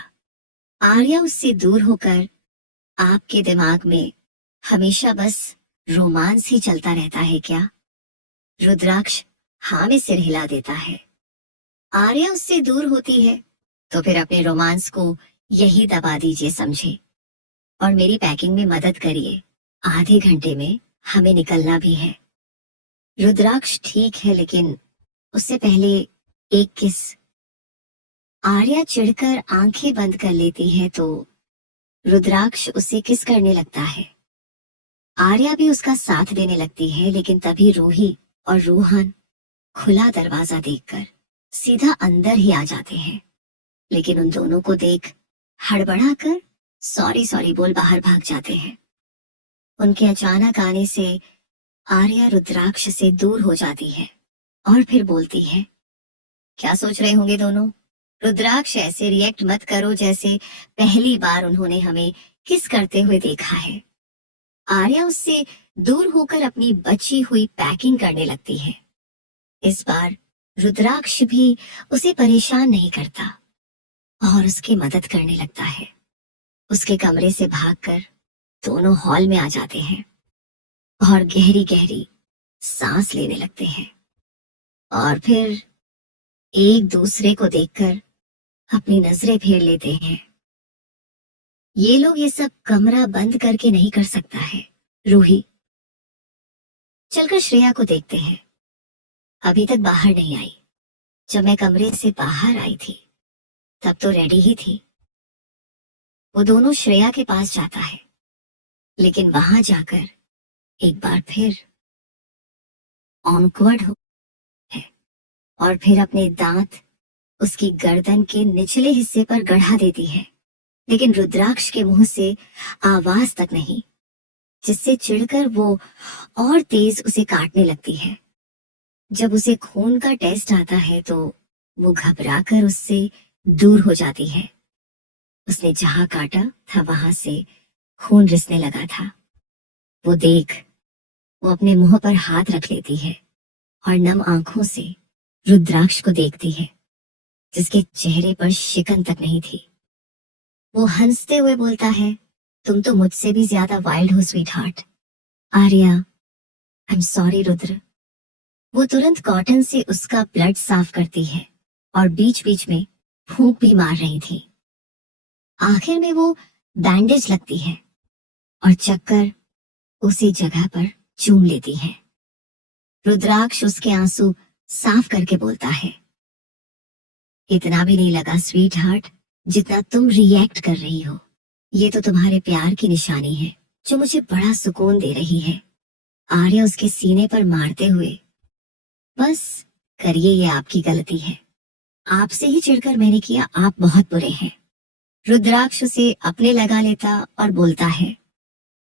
आर्या उससे दूर होकर, आपके दिमाग में हमेशा बस रोमांस ही चलता रहता है क्या? रुद्राक्ष हाँ में सिर हिला देता है। आर्या उससे दूर होती है तो फिर अपने रोमांस को यही दबा दीजिए समझे, और मेरी पैकिंग में मदद करिए। आधे घंटे में हमें निकलना भी है। रुद्राक्ष ठीक है, लेकिन उससे पहले एक किस। आर्या चिढ़कर आंखें बंद कर लेती है तो रुद्राक्ष उसे किस करने लगता है। आर्या भी उसका साथ देने लगती है, लेकिन तभी रूही और रूहान खुला दरवाजा देखकर सीधा अंदर ही आ जाते हैं। लेकिन उन दोनों को देख हड़बड़ा कर सॉरी सॉरी बोल बाहर भाग जाते हैं। उनके अचानक आने से आर्या रुद्राक्ष से दूर हो जाती है और फिर बोलती है, क्या सोच रहे होंगे दोनों? रुद्राक्ष, ऐसे रिएक्ट मत करो जैसे पहली बार उन्होंने हमें किस करते हुए देखा है। आर्या उससे दूर होकर अपनी बची हुई पैकिंग करने लगती है। इस बार रुद्राक्ष भी उसे परेशान नहीं करता और उसकी मदद करने लगता है। उसके कमरे से भागकर दोनों हॉल में आ जाते हैं और गहरी गहरी सांस लेने लगते हैं और फिर एक दूसरे को देखकर अपनी नजरें फेर लेते हैं। ये लोग ये सब कमरा बंद करके नहीं कर सकता है। रूही, चलकर श्रेया को देखते हैं, अभी तक बाहर नहीं आई। जब मैं कमरे से बाहर आई थी तब तो रेडी ही थी। वो दोनों श्रेया के पास जाता है, लेकिन वहां जाकर एक बार फिर ऑकवर्ड हो है और फिर अपने दांत उसकी गर्दन के निचले हिस्से पर गढ़ा देती है, लेकिन रुद्राक्ष के मुंह से आवाज तक नहीं, जिससे चिढ़कर वो और तेज उसे काटने लगती है। जब उसे खून का टेस्ट आता है तो वो घबराकर उससे दूर हो जाती है। उसने जहां काटा था वहां से खून रिसने लगा था। वो देख वो अपने मुंह पर हाथ रख लेती है और नम आंखों से रुद्राक्ष को देखती है, जिसके चेहरे पर शिकन तक नहीं थी। वो हंसते हुए बोलता है, तुम तो मुझसे भी ज्यादा वाइल्ड हो sweet heart. Arya, I am sorry Rudra. वो तुरंत कॉटन से उसका ब्लड साफ करती है और बीच बीच में फूंक भी मार रही थी। आखिर में वो बैंडेज लगती है और चक्कर उसी जगह पर चूम लेती है। रुद्राक्ष उसके आंसू साफ करके बोलता है, इतना भी नहीं लगा स्वीट हार्ट जितना तुम रिएक्ट कर रही हो। ये तो तुम्हारे प्यार की निशानी है जो मुझे बड़ा सुकून दे रही है। आर्या उसके सीने पर मारते हुए, बस करिए, ये आपकी गलती है। आपसे ही चिढ़कर मैंने किया, आप बहुत बुरे हैं। रुद्राक्ष उसे अपने लगा लेता और बोलता है,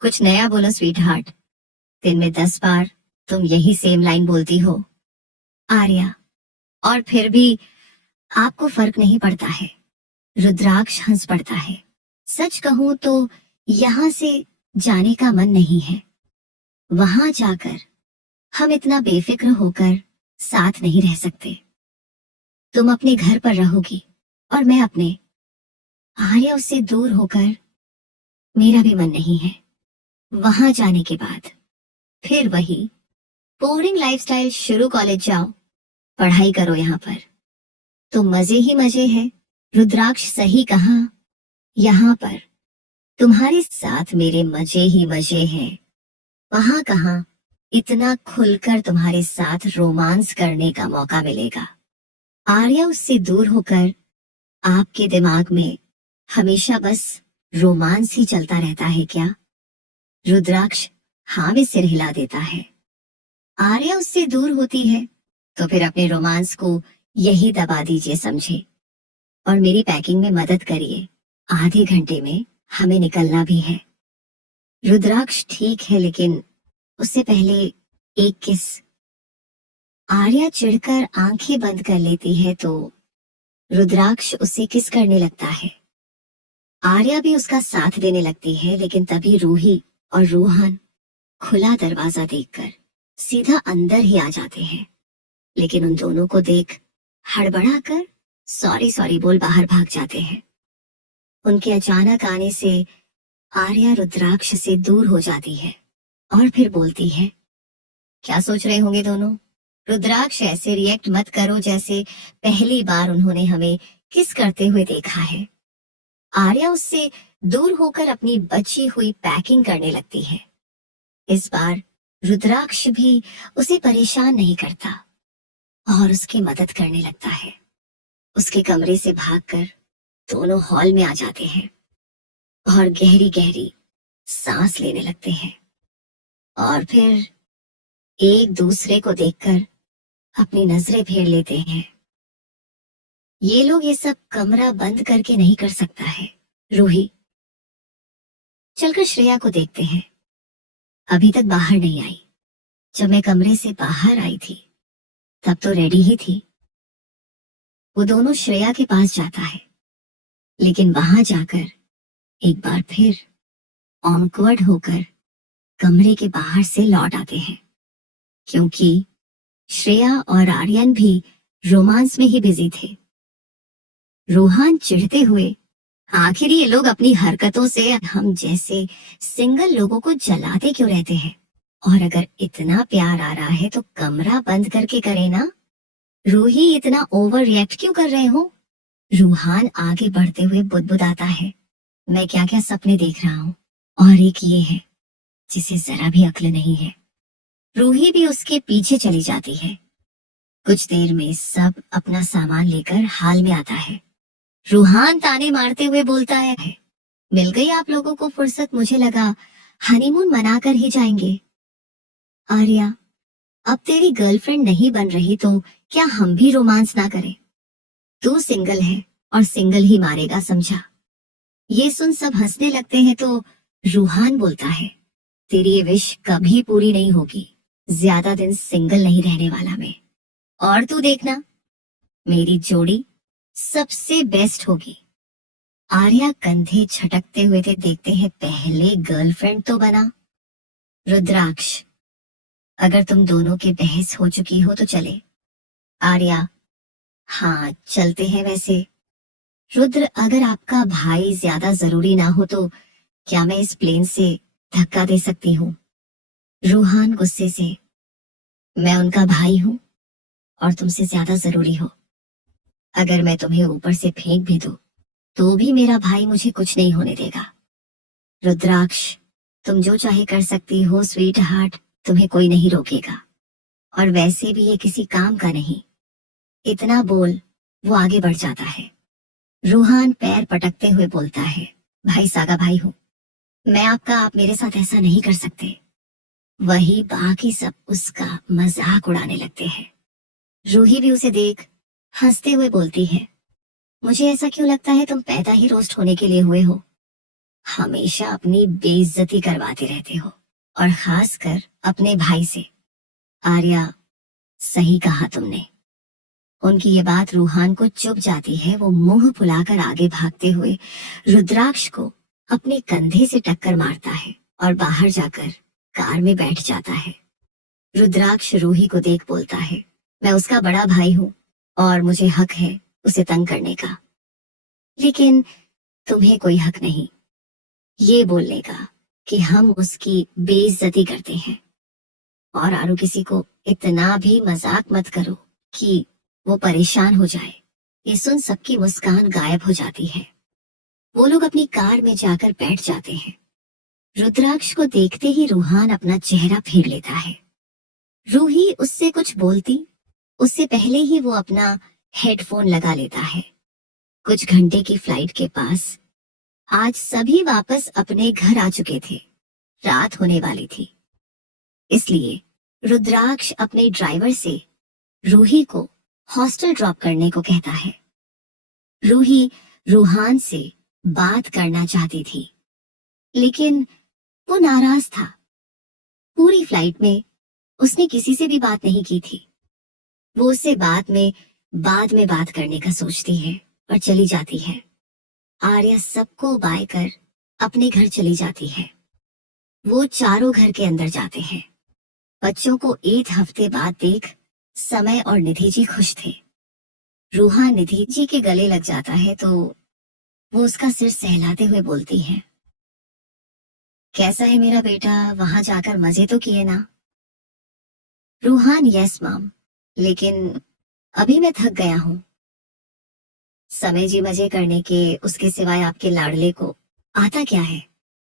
कुछ नया बोलो स्वीट हार्ट, दिन में 10 बार तुम यही सेम लाइन बोलती हो। आर्या, और फिर भी आपको फर्क नहीं पड़ता है। रुद्राक्ष हंस पड़ता है। सच कहूं तो यहाँ से जाने का मन नहीं है। वहां जाकर हम इतना बेफिक्र होकर साथ नहीं रह सकते। तुम अपने घर पर रहोगी और मैं अपने। आर्या उससे दूर होकर मेरा भी मन नहीं है। वहां जाने के बाद फिर वही बोरिंग लाइफस्टाइल शुरू। कॉलेज जाओ, पढ़ाई करो यहाँ पर तो मजे ही मजे हैं। रुद्राक्ष सही कहा, यहाँ पर तुम्हारे साथ मेरे मजे ही मजे हैं। वहां कहाँ इतना खुलकर तुम्हारे साथ रोमांस करने का मौका मिलेगा। आर्या उससे दूर होकर आपके दिमाग में हमेशा बस रोमांस ही चलता रहता है क्या? रुद्राक्ष हाँ में सिर हिला देता है। आर्या उससे दूर होती है तो फिर अपने रोमांस को यही दबा दीजिए समझे, और मेरी पैकिंग में मदद करिए। आधे घंटे में हमें निकलना भी है। रुद्राक्ष ठीक है, लेकिन उससे पहले एक किस। आर्या चिढ़कर आंखें बंद कर लेती है तो रुद्राक्ष उसे किस करने लगता है। आर्या भी उसका साथ देने लगती है, लेकिन तभी रूही और रूहान खुला दरवाजा देखकर सीधा अंदर ही आ जाते हैं। लेकिन उन दोनों को देख हड़बड़ा कर सॉरी सॉरी बोल बाहर भाग जाते हैं। उनके अचानक आने से आर्या रुद्राक्ष से दूर हो जाती है और फिर बोलती है, क्या सोच रहे होंगे दोनों? रुद्राक्ष ऐसे रिएक्ट मत करो जैसे पहली बार उन्होंने हमें किस करते हुए देखा है। आर्या उससे दूर होकर अपनी बची हुई पैकिंग करने लगती है। इस बार रुद्राक्ष भी उसे परेशान नहीं करता और उसकी मदद करने लगता है। उसके कमरे से भागकर दोनों हॉल में आ जाते हैं और गहरी गहरी सांस लेने लगते हैं और फिर एक दूसरे को देखकर अपनी नजरें फेर लेते हैं। ये लोग ये सब कमरा बंद करके नहीं कर सकता है। रूही, चलकर श्रेया को देखते हैं। अभी तक बाहर नहीं आई। जब मैं कमरे से बाहर आई थी तब तो रेडी ही थी। वो दोनों श्रेया के पास जाता है, लेकिन वहां जाकर एक बार फिर ऑकवर्ड होकर कमरे के बाहर से लौट आते हैं, क्योंकि श्रेया और आर्यन भी रोमांस में ही बिजी थे। रोहान चिढ़ते हुए, आखिर ये लोग अपनी हरकतों से हम जैसे सिंगल लोगों को जलाते क्यों रहते हैं? और अगर इतना प्यार आ रहा है तो कमरा बंद करके करे ना। रूही, इतना ओवर रिएक्ट क्यों कर रहे हो? रूहान आगे बढ़ते हुए बुदबुदाता है, मैं क्या क्या सपने देख रहा हूँ, और एक ये है जिसे जरा भी अक्ल नहीं है। रूही भी उसके पीछे चली जाती है। कुछ देर में सब अपना सामान लेकर हाल में आता है। रूहान ताने मारते हुए बोलता है, मिल गई आप लोगों को फुर्सत, मुझे लगा हनीमून मनाकर ही जाएंगे। आर्या, अब तेरी गर्लफ्रेंड नहीं बन रही तो क्या हम भी रोमांस ना करें? तू सिंगल है और सिंगल ही मारेगा, समझा? ये सुन सब हंसने लगते हैं तो रूहान बोलता है, तेरी ये विश कभी पूरी नहीं होगी। ज्यादा दिन सिंगल नहीं रहने वाला मैं, और तू देखना मेरी जोड़ी सबसे बेस्ट होगी। आर्या कंधे झटकते हुए थे देखते हैं, पहले गर्लफ्रेंड तो बना। रुद्राक्ष, अगर तुम दोनों की बहस हो चुकी हो तो चले। आर्या, हाँ चलते हैं। वैसे रुद्र, अगर आपका भाई ज्यादा जरूरी ना हो तो क्या मैं इस प्लेन से धक्का दे सकती हूँ? रूहान गुस्से से, मैं उनका भाई हूँ और तुमसे ज्यादा जरूरी हो। अगर मैं तुम्हें ऊपर से फेंक भी दूं तो भी मेरा भाई मुझे कुछ नहीं होने देगा। रुद्राक्ष, तुम जो चाहे कर सकती हो स्वीट हार्ट, तुम्हें कोई नहीं रोकेगा, और वैसे भी ये किसी काम का नहीं। इतना बोल वो आगे बढ़ जाता है। रूहान पैर पटकते हुए बोलता है, भाई सागा भाई हूँ मैं आपका, आप मेरे साथ ऐसा नहीं कर सकते। वही बाकी सब उसका मजाक उड़ाने लगते हैं। रूही भी उसे देख हंसते हुए बोलती है, मुझे ऐसा क्यों लगता है तुम पैदा ही रोस्ट होने के लिए हुए हो। हमेशा अपनी बेइज्जती करवाते रहते हो, और खासकर अपने भाई से। आर्या, सही कहा तुमने। उनकी ये बात रूहान को चुभ जाती है। वो मुंह फुलाकर आगे भागते हुए रुद्राक्ष को अपने कंधे से टक्कर मारता है और बाहर जाकर कार में बैठ जाता है। रुद्राक्ष रूही को देख बोलता है, मैं उसका बड़ा भाई हूँ और मुझे हक है उसे तंग करने का, लेकिन तुम्हें कोई हक नहीं ये बोलने का कि हम उसकी बेइज्जती करते हैं। और आरू किसी को इतना भी मजाक मत करो कि वो परेशान हो जाए। ये सुन सबकी मुस्कान गायब हो जाती है। वो लोग अपनी कार में जाकर बैठ जाते हैं। रुद्राक्ष को देखते ही रूहान अपना चेहरा फेर लेता है। रूही उससे कुछ बोलती उससे पहले ही वो अपना हेडफोन लगा लेता है। कुछ घंटे की फ्लाइट के पास आज सभी वापस अपने घर आ चुके थे। रात होने वाली थी, इसलिए रुद्राक्ष अपने ड्राइवर से रूही को हॉस्टल ड्रॉप करने को कहता है। रूही रूहान से बात करना चाहती थी, लेकिन वो नाराज था। पूरी फ्लाइट में उसने किसी से भी बात नहीं की थी। वो उससे बाद में बात करने का सोचती है और चली जाती है। आर्या सबको बाय कर अपने घर चली जाती है। वो चारों घर के अंदर जाते हैं। बच्चों को 1 हफ्ते बाद देख समय और निधि जी खुश थे। रूहा निधि जी के गले लग जाता है तो वो उसका सिर सहलाते हुए बोलती है, कैसा है मेरा बेटा, वहां जाकर मजे तो किए ना? रूहान, यस मॉम, लेकिन अभी मैं थक गया हूँ। समय जी मजे करने के उसके सिवाय आपके लाडले को आता क्या है?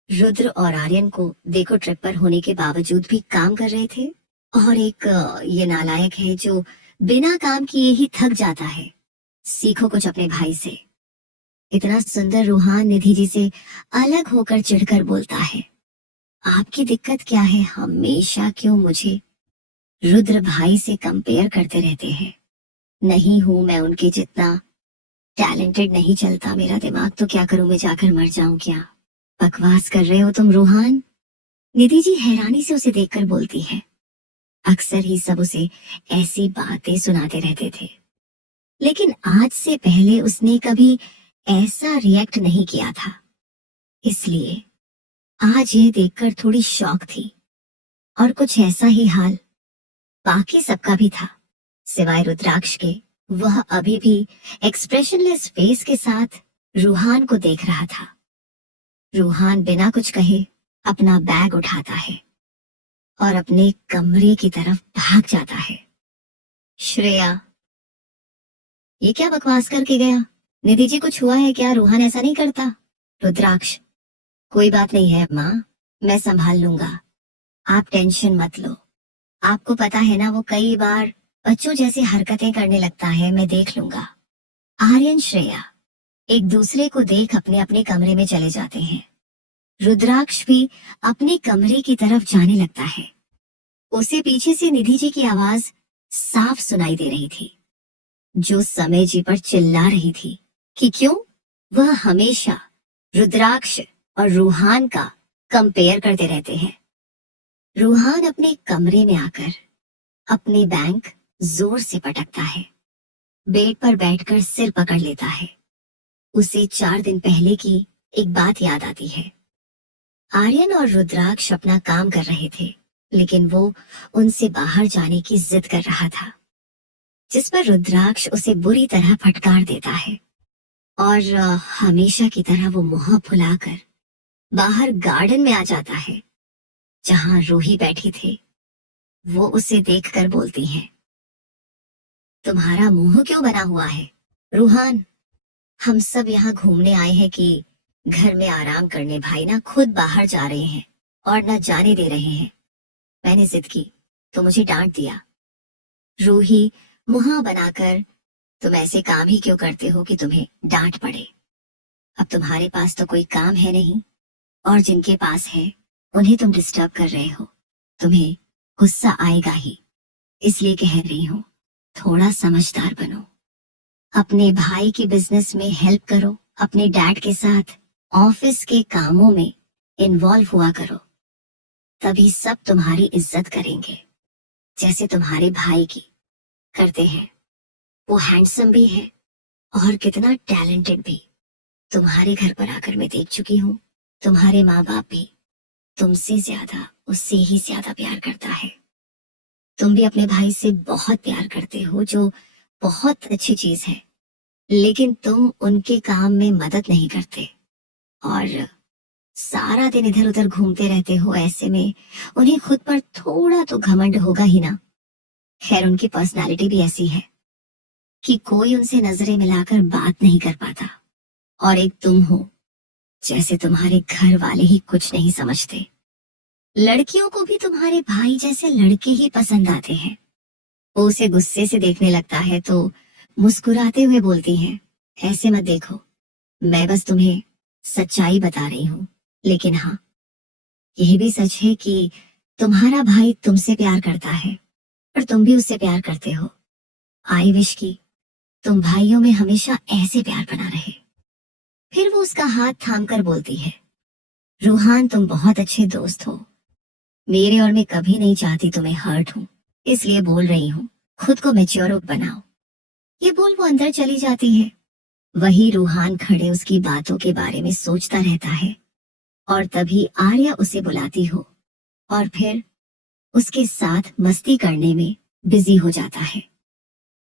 रुद्र और आर्यन को देखो ट्रिप पर होने के बावजूद भी काम कर रहे थे, और एक ये नालायक है जो बिना काम किए ही थक जाता है। सीखो कुछ अपने भाई से। इतना सुंदर रूहान निधि जी से अलग होकर चिढ़कर बोलता है, आपकी दिक्कत क्या है? हमेशा क्यों मुझे रुद्र भाई से कंपेयर करते रहते हैं? नहीं हूं मैं उनके जितना टैलेंटेड, नहीं चलता मेरा दिमाग, तो क्या करूं मैं, जाकर मर जाऊं क्या? बकवास कर रहे हो तुम रूहान? निधि जी हैरानी से उसे देखकर बोलती है। अक्सर ही सब उसे ऐसी बातें सुनाते रहते थे, लेकिन आज से पहले उसने कभी ऐसा रिएक्ट नहीं किया था, इसलिए आज ये देखकर थोड़ी शॉक थी। और कुछ ऐसा ही हाल बाकी सबका भी था, सिवाय रुद्राक्ष के। वह अभी भी एक्सप्रेशनलेस फेस के साथ रूहान को देख रहा था। रूहान बिना कुछ कहे अपना बैग उठाता है और अपने कमरे की तरफ भाग जाता है। श्रेया, ये क्या बकवास करके गया? निधि जी, कुछ हुआ है क्या? रूहान ऐसा नहीं करता। रुद्राक्ष, कोई बात नहीं है माँ, मैं संभाल लूंगा, आप टेंशन मत लो। आपको पता है ना, वो कई बार बच्चों जैसी हरकतें करने लगता है, मैं देख लूंगा। आर्यन श्रेया एक दूसरे को देख अपने अपने कमरे में चले जाते हैं। रुद्राक्ष भी अपने कमरे की तरफ जाने लगता है। उसे पीछे से निधि जी की आवाज साफ सुनाई दे रही थी, जो समय जी पर चिल्ला रही थी कि क्यों वह हमेशा रुद्राक्ष और रूहान का कंपेयर करते रहते हैं। रूहान अपने कमरे में आकर अपने बैंक जोर से पटकता है। बेड पर बैठकर सिर पकड़ लेता है। उसे 4 दिन पहले की एक बात याद आती है। आर्यन और रुद्राक्ष अपना काम कर रहे थे, लेकिन वो उनसे बाहर जाने की जिद कर रहा था, जिस पर रुद्राक्ष उसे बुरी तरह फटकार देता है और हमेशा की तरह वो मुंह फुलाकर बाहर गार्डन में आ जाता है जहां रूही बैठी थी। वो उसे देखकर बोलती है, तुम्हारा मुंह क्यों बना हुआ है? रूहान, हम सब यहाँ घूमने आए हैं कि घर में आराम करने, भाई ना खुद बाहर जा रहे हैं और न जाने दे रहे हैं। मैंने जिद की तो मुझे डांट दिया। रूही मुंह बनाकर, तुम ऐसे काम ही क्यों करते हो कि तुम्हें डांट पड़े? अब तुम्हारे पास तो कोई काम है नहीं, और जिनके पास है उन्हें तुम डिस्टर्ब कर रहे हो। तुम्हें गुस्सा आएगा ही, इसलिए कह रही हूँ, थोड़ा समझदार बनो। अपने भाई के बिजनेस में हेल्प करो, अपने डैड के साथ ऑफिस के कामों में इन्वॉल्व हुआ करो, तभी सब तुम्हारी इज्जत करेंगे, जैसे तुम्हारे भाई की करते हैं। वो हैंडसम भी है और कितना टैलेंटेड भी। तुम्हारे घर पर आकर मैं देख चुकी हूँ, तुम्हारे माँ बाप भी तुमसे ज्यादा, उससे ही ज्यादा प्यार करता है। तुम भी अपने भाई से बहुत प्यार करते हो, जो बहुत अच्छी चीज है। लेकिन तुम उनके काम में मदद नहीं करते और सारा दिन इधर उधर घूमते रहते हो। ऐसे में उन्हें खुद पर थोड़ा तो घमंड होगा ही ना। खैर, उनकी पर्सनालिटी भी ऐसी है कि कोई उनसे नजरें मिलाकर बात नहीं कर पाता। और एक तुम हो, जैसे तुम्हारे घर वाले ही कुछ नहीं समझते। लड़कियों को भी तुम्हारे भाई जैसे लड़के ही पसंद आते हैं। वो उसे गुस्से से देखने लगता है तो मुस्कुराते हुए बोलती है, ऐसे मत देखो, मैं बस तुम्हें सच्चाई बता रही हूँ। लेकिन हाँ, यह भी सच है कि तुम्हारा भाई तुमसे प्यार करता है और तुम भी उससे प्यार करते हो। आई विश की तुम भाइयों में हमेशा ऐसे प्यार बना रहे। फिर वो उसका हाथ थामकर बोलती है, रूहान, तुम बहुत अच्छे दोस्त हो मेरे, और मैं कभी नहीं चाहती तुम्हें हर्ट हूं, इसलिए बोल रही हूँ, खुद को मैच्योर बनाओ। ये बोल वो अंदर चली जाती है। वही रूहान खड़े उसकी बातों के बारे में सोचता रहता है। और तभी आर्या उसे बुलाती हो और फिर उसके साथ मस्ती करने में बिजी हो जाता है।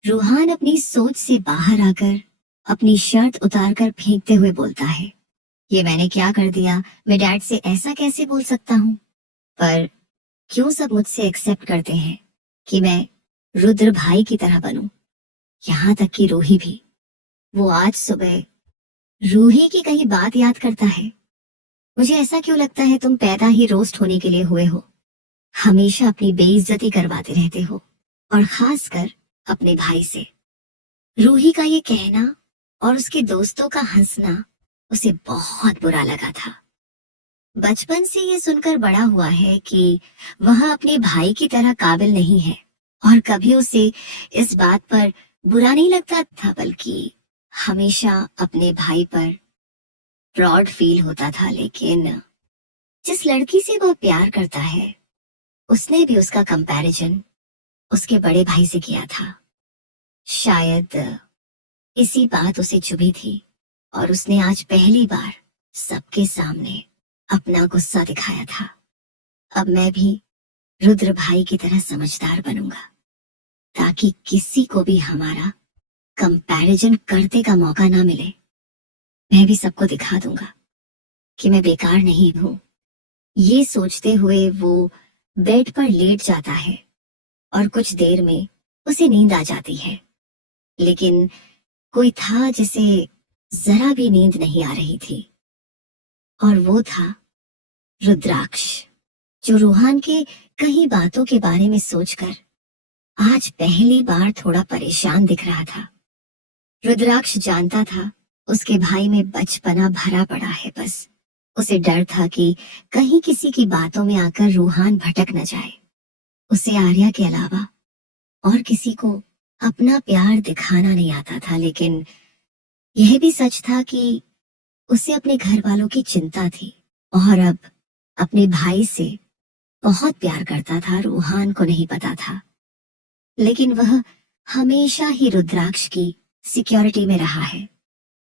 रूहान अपनी सोच से बाहर आकर अपनी शर्ट उतारकर फेंकते हुए बोलता है, ये मैंने क्या कर दिया? मैं डैड से ऐसा कैसे बोल सकता हूँ? पर क्यों सब मुझसे एक्सेप्ट करते हैं कि मैं रुद्र भाई की तरह बनूं? यहाँ तक कि रूही भी। वो आज सुबह रूही की कहीं बात याद करता है। मुझे ऐसा क्यों लगता है तुम पैदा ही रोस्ट होने के लिए हुए हो? हमेशा अपनी बेइज्जती करवाते रहते हो, और खासकर अपने भाई से। रूही का ये कहना और उसके दोस्तों का हंसना उसे बहुत बुरा लगा था। बचपन से ये सुनकर बड़ा हुआ है कि वह अपने भाई की तरह काबिल नहीं है, और कभी उसे इस बात पर बुरा नहीं लगता था, बल्कि हमेशा अपने भाई पर प्राउड फील होता था। लेकिन जिस लड़की से वह प्यार करता है, उसने भी उसका कंपैरिजन उसके बड़े भाई से किया था। शायद इसी बात उसे चुभी थी, और उसने आज पहली बार सबके सामने अपना गुस्सा दिखाया था। अब मैं भी रुद्र भाई की तरह समझदार बनूंगा, ताकि किसी को भी हमारा कंपैरिजन करने का मौका ना मिले। मैं भी सबको दिखा दूंगा कि मैं बेकार नहीं हूं। ये सोचते हुए वो बेड पर लेट जाता है और कुछ देर में उसे नींद आ जाती है। लेकिन कोई था जिसे जरा भी नींद नहीं आ रही थी, और वो था रुद्राक्ष, जो रूहान के कई बातों के बारे में सोचकर आज पहली बार थोड़ा परेशान दिख रहा था। रुद्राक्ष जानता था उसके भाई में बचपना भरा पड़ा है। बस उसे डर था कि कहीं किसी की बातों में आकर रूहान भटक न जाए। उसे आर्या के अलावा और किसी को अपना प्यार दिखाना नहीं आता था। लेकिन यह भी सच था कि उसे अपने घर वालों की चिंता थी, और अब अपने भाई से बहुत प्यार करता था। रूहान को नहीं पता था, लेकिन वह हमेशा ही रुद्राक्ष की सिक्योरिटी में रहा है।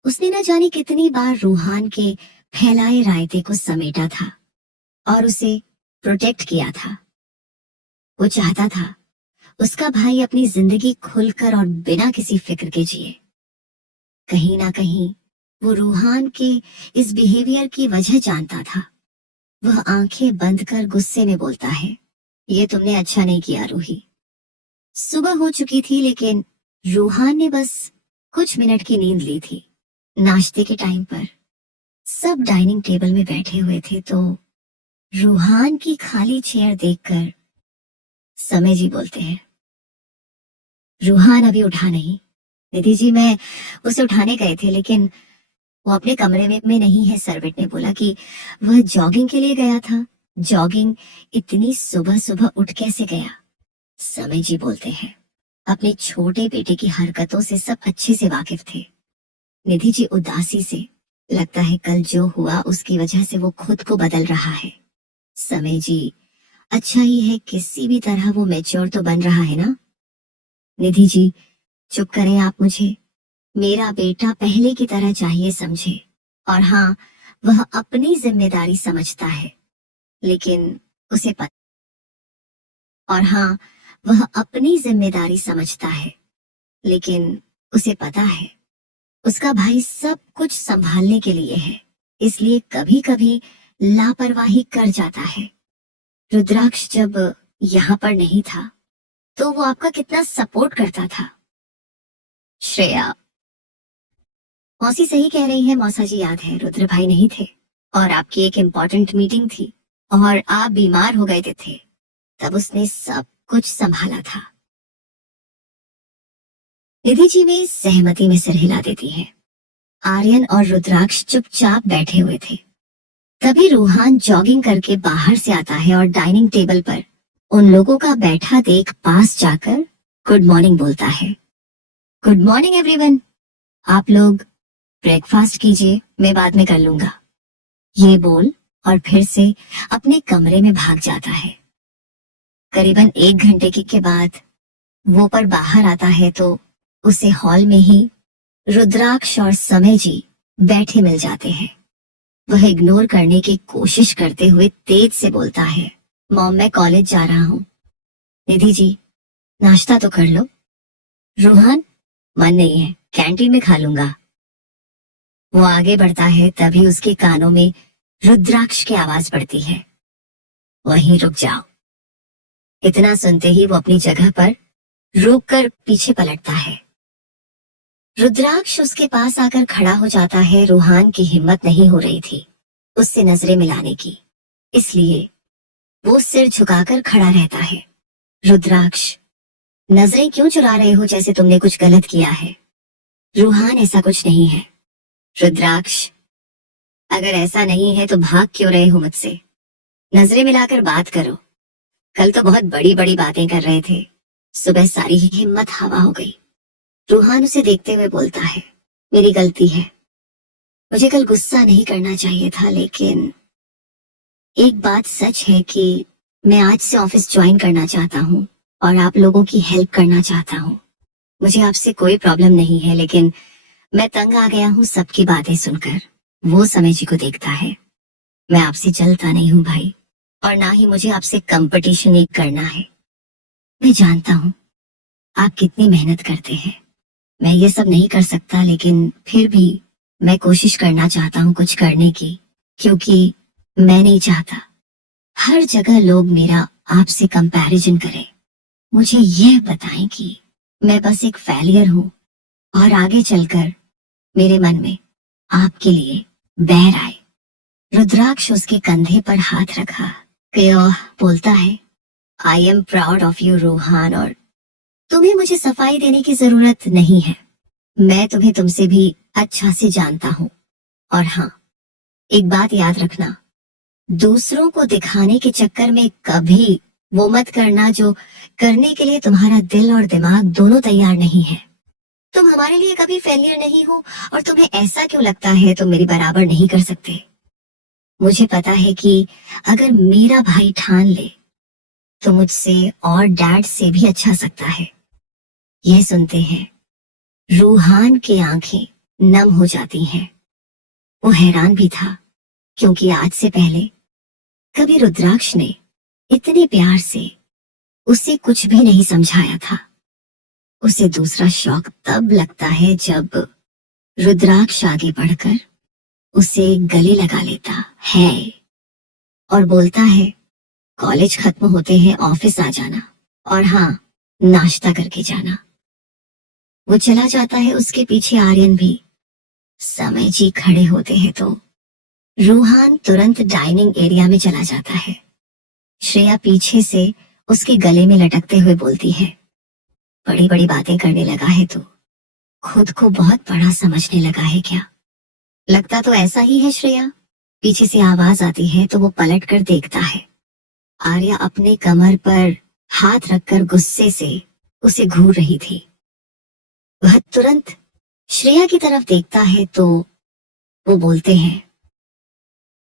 उसने न जाने कितनी बार रूहान के फैलाए रायते को समेटा था और उसे प्रोटेक्ट किया था। वो चाहता था उसका भाई अपनी जिंदगी खुलकर और बिना किसी फिक्र के जिए। कहीं ना कहीं वो रूहान के इस बिहेवियर की वजह जानता था। वह आंखें बंद कर गुस्से में बोलता है, ये तुमने अच्छा नहीं किया रूही। सुबह हो चुकी थी, लेकिन रूहान ने बस कुछ मिनट की नींद ली थी। नाश्ते के टाइम पर सब डाइनिंग टेबल में बैठे हुए थे, तो रूहान की खाली चेयर देखकर समय जी बोलते हैं, रूहान अभी उठा नहीं। निधि जी, मैं उसे उठाने गए थे, लेकिन वो अपने कमरे में नहीं है। सर्वेंट ने बोला कि वह जॉगिंग के लिए गया था। जॉगिंग? इतनी सुबह सुबह उठ कैसे गया? समय जी बोलते हैं, अपने छोटे बेटे की हरकतों से सब अच्छे से वाकिफ थे। निधि जी उदासी से, लगता है कल जो हुआ उसकी वजह से वो खुद को बदल रहा है। समय जी, अच्छा ही है, किसी भी तरह वो मैच्योर तो बन रहा है ना। निधि जी, चुप करें आप। मुझे मेरा बेटा पहले की तरह चाहिए, समझे। और हाँ, वह अपनी जिम्मेदारी समझता है, लेकिन उसे पता, और हाँ, वह अपनी जिम्मेदारी समझता है, लेकिन उसे पता है उसका भाई सब कुछ संभालने के लिए है, इसलिए कभी कभी लापरवाही कर जाता है। रुद्राक्ष जब यहाँ पर नहीं था तो वो आपका कितना सपोर्ट करता था। श्रेया, मौसी सही कह रही है मौसा जी, याद है रुद्र भाई नहीं थे और आपकी एक इम्पोर्टेंट मीटिंग थी और आप बीमार हो गए थे, तब उसने सब कुछ संभाला था। निधि जी में सहमति में सिर हिला देती है। आर्यन और रुद्राक्ष चुपचाप बैठे हुए थे। तभी रूहान जॉगिंग करके बाहर से आता है और डाइनिंग टेबल पर उन लोगों का बैठा देख पास जाकर गुड मॉर्निंग बोलता है। गुड मॉर्निंग एवरीवन, आप लोग ब्रेकफास्ट कीजिए, मैं बाद में कर लूंगा। ये बोल और फिर से अपने कमरे में भाग जाता है। करीबन 1 घंटे के बाद वो पर बाहर आता है तो उसे हॉल में ही रुद्राक्ष और समय जी बैठे मिल जाते हैं। वह इग्नोर करने की कोशिश करते हुए तेज से बोलता है, मॉम मैं कॉलेज जा रहा हूँ। निधि जी नाश्ता तो कर लो। रूहान, मन नहीं है, कैंटीन में खा लूंगा। वो आगे बढ़ता है तभी उसके कानों में रुद्राक्ष की आवाज पड़ती है, वहीं रुक जाओ। इतना सुनते ही वो अपनी जगह पर रुक कर पीछे पलटता है। रुद्राक्ष उसके पास आकर खड़ा हो जाता है। रूहान की हिम्मत नहीं हो रही थी उससे नजरें मिलाने की, इसलिए वो सिर झुकाकर खड़ा रहता है। रुद्राक्ष, नजरें क्यों चुरा रहे हो, जैसे तुमने कुछ गलत किया है। रूहान, ऐसा कुछ नहीं है। रुद्राक्ष, अगर ऐसा नहीं है तो भाग क्यों रहे हो मुझसे, नजरें मिलाकर बात करो। कल तो बहुत बड़ी बड़ी बातें कर रहे थे, सुबह सारी ही हिम्मत हवा हो गई। रूहान उसे देखते हुए बोलता है, मेरी गलती है, मुझे कल गुस्सा नहीं करना चाहिए था, लेकिन एक बात सच है कि मैं आज से ऑफिस ज्वाइन करना चाहता हूँ और आप लोगों की हेल्प करना चाहता हूँ। मुझे आपसे कोई प्रॉब्लम नहीं है, लेकिन मैं तंग आ गया हूँ सबकी बातें सुनकर। वो समय जी को देखता है, मैं आपसे जलता नहीं हूँ भाई, और ना ही मुझे आपसे कंपटीशन एक करना है। मैं जानता हूँ आप कितनी मेहनत करते हैं, मैं ये सब नहीं कर सकता, लेकिन फिर भी मैं कोशिश करना चाहता हूँ कुछ करने की, क्योंकि मैं नहीं चाहता हर जगह लोग मेरा आपसे कंपैरिजन करें। मुझे यह बताएं कि मैं बस एक फेलियर हूँ और आगे चलकर मेरे मन में आपके लिए बैर आए। रुद्राक्ष उसके कंधे पर हाथ रखा बोलता है, I am proud of you Ruhan, और तुम्हें मुझे सफाई देने की जरूरत नहीं है। मैं तुम्हें तुमसे भी अच्छा से जानता हूँ। और हाँ, एक बात याद रखना, दूसरों को दिखाने के चक्कर में कभी वो मत करना जो करने के लिए तुम्हारा दिल और दिमाग दोनों तैयार नहीं है। तुम हमारे लिए कभी फेलियर नहीं हो, और तुम्हें ऐसा क्यों लगता है तुम मेरी बराबर नहीं कर सकते। मुझे पता है कि अगर मेरा भाई ठान ले तो मुझसे और डैड से भी अच्छा सकता है। यह सुनते हैं रूहान की आंखें नम हो जाती हैं। वो हैरान भी था, क्योंकि आज से पहले कभी रुद्राक्ष ने इतने प्यार से उसे कुछ भी नहीं समझाया था। उसे दूसरा शौक तब लगता है जब रुद्राक्ष आगे बढ़कर उसे गले लगा लेता है और बोलता है, कॉलेज खत्म होते हैं ऑफिस आ जाना, और हाँ, नाश्ता करके जाना। वो चला जाता है, उसके पीछे आर्यन भी। समय जी खड़े होते हैं तो रूहान तुरंत डाइनिंग एरिया में चला जाता है। श्रेया पीछे से उसके गले में लटकते हुए बोलती है, बड़ी बड़ी बातें करने लगा है तो खुद को बहुत बड़ा समझने लगा है क्या। लगता तो ऐसा ही है श्रेया। पीछे से आवाज आती है तो वो पलट कर देखता है। आर्या अपने कमर पर हाथ रखकर गुस्से से उसे घूर रही थी। वह तुरंत श्रेया की तरफ देखता है तो वो बोलते हैं,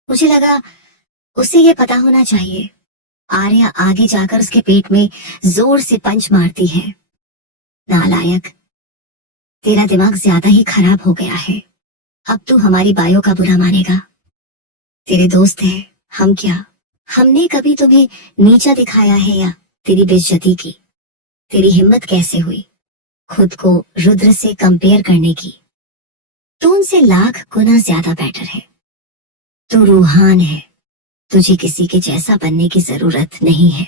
मुझे लगा उसे ये पता होना चाहिए। आर्या आगे जाकर उसके पेट में जोर से पंच मारती है। नालायक, तेरा दिमाग ज्यादा ही खराब हो गया है, अब तू हमारी बायों का बुरा मानेगा। तेरे दोस्त हैं, हम क्या? हमने कभी तुम्हें नीचा दिखाया है या तेरी बेइज्जती की? तेरी हिम्मत कैसे हुई खुद को रुद्र से कंपेयर करने की? तू उनसे लाख गुना ज्यादा बेटर है। तू रूहान है, तुझे किसी के जैसा बनने की जरूरत नहीं है।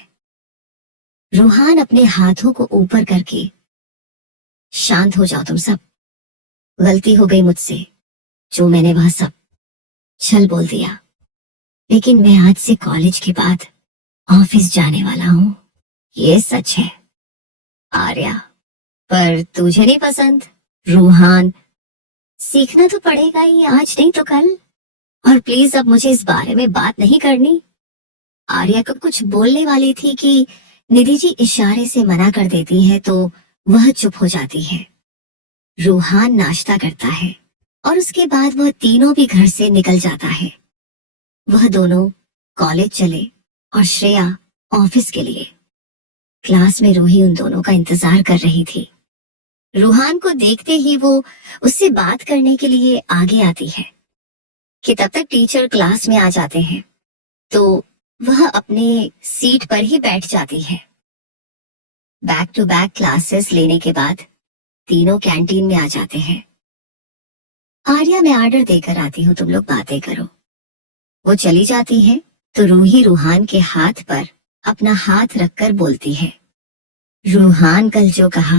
रूहान अपने हाथों को ऊपर करके, शांत हो जाओ तुम सब। गलती हो गई मुझसे, जो मैंने वह सब छल बोल दिया। लेकिन मैं आज से कॉलेज के बाद ऑफिस जाने वाला हूँ, ये सच है आर्या। पर तुझे नहीं पसंद रूहान? सीखना तो पड़ेगा ही, आज नहीं तो कल। और प्लीज अब मुझे इस बारे में बात नहीं करनी। आर्या को कुछ बोलने वाली थी कि निधि जी इशारे से मना कर देती है तो वह चुप हो जाती है। रूहान नाश्ता करता है और उसके बाद वह तीनों भी घर से निकल जाता है। वह दोनों कॉलेज चले और श्रेया ऑफिस के लिए। क्लास में रूही उन दोनों का इंतजार कर रही थी। रूहान को देखते ही वो उससे बात करने के लिए आगे आती है कि तब तक टीचर क्लास में आ जाते हैं, तो वह अपने सीट पर ही बैठ जाती है। बैक टू बैक क्लासेस लेने के बाद तीनों कैंटीन में आ जाते हैं। आर्या, मैं ऑर्डर देकर आती हूँ, तुम लोग बातें करो। वो चली जाती है तो रूही रूहान के हाथ पर अपना हाथ रखकर बोलती है, रूहान कल जो कहा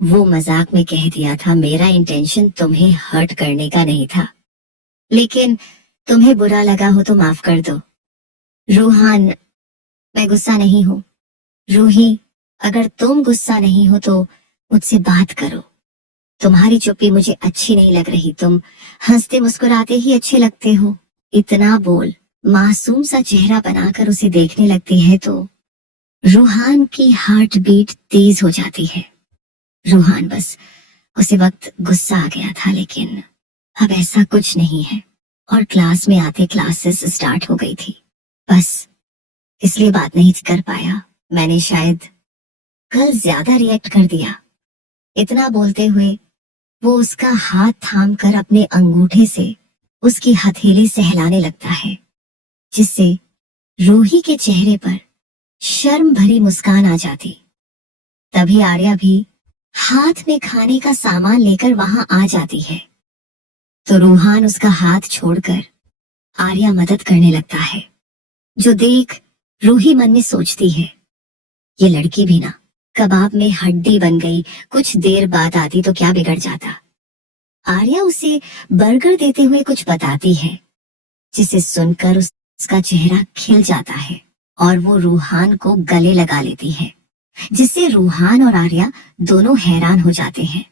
वो मजाक में कह दिया था। मेरा इंटेंशन तुम्हें हर्ट करने का नहीं था, लेकिन तुम्हें बुरा लगा हो तो माफ कर दो। रूहान, मैं गुस्सा नहीं हूँ। रूही, अगर तुम गुस्सा नहीं हो तो मुझसे बात करो। तुम्हारी चुप्पी मुझे अच्छी नहीं लग रही, तुम हंसते मुस्कुराते ही अच्छे लगते हो। इतना बोल मासूम सा चेहरा बनाकर उसे देखने लगती है तो रूहान की हार्ट बीट तेज हो जाती है। रूहान, बस उसे वक्त गुस्सा आ गया था, लेकिन अब ऐसा कुछ नहीं है। और क्लास में आते क्लासेस स्टार्ट हो गई थी, बस इसलिए बात नहीं कर पाया। मैंने शायद कल ज्यादा रिएक्ट कर दिया। इतना बोलते हुए वो उसका हाथ थाम कर अपने अंगूठे से उसकी हथेली सहलाने लगता है, जिससे रूही के चेहरे पर शर्म भरी मुस्कान आ जाती। तभी आर्या भी हाथ में खाने का सामान लेकर वहां आ जाती है, तो रूहान उसका हाथ छोड़कर आर्या मदद करने लगता है, जो देख रूही मन में सोचती है, ये लड़की भी ना कबाब में हड्डी बन गई, कुछ देर बाद आती तो क्या बिगड़ जाता। आर्या उसे बर्गर देते हुए कुछ बताती है, जिसे सुनकर उसका चेहरा खिल जाता है और वो रूहान को गले लगा लेती है, जिससे रूहान और आर्या दोनों हैरान हो जाते हैं।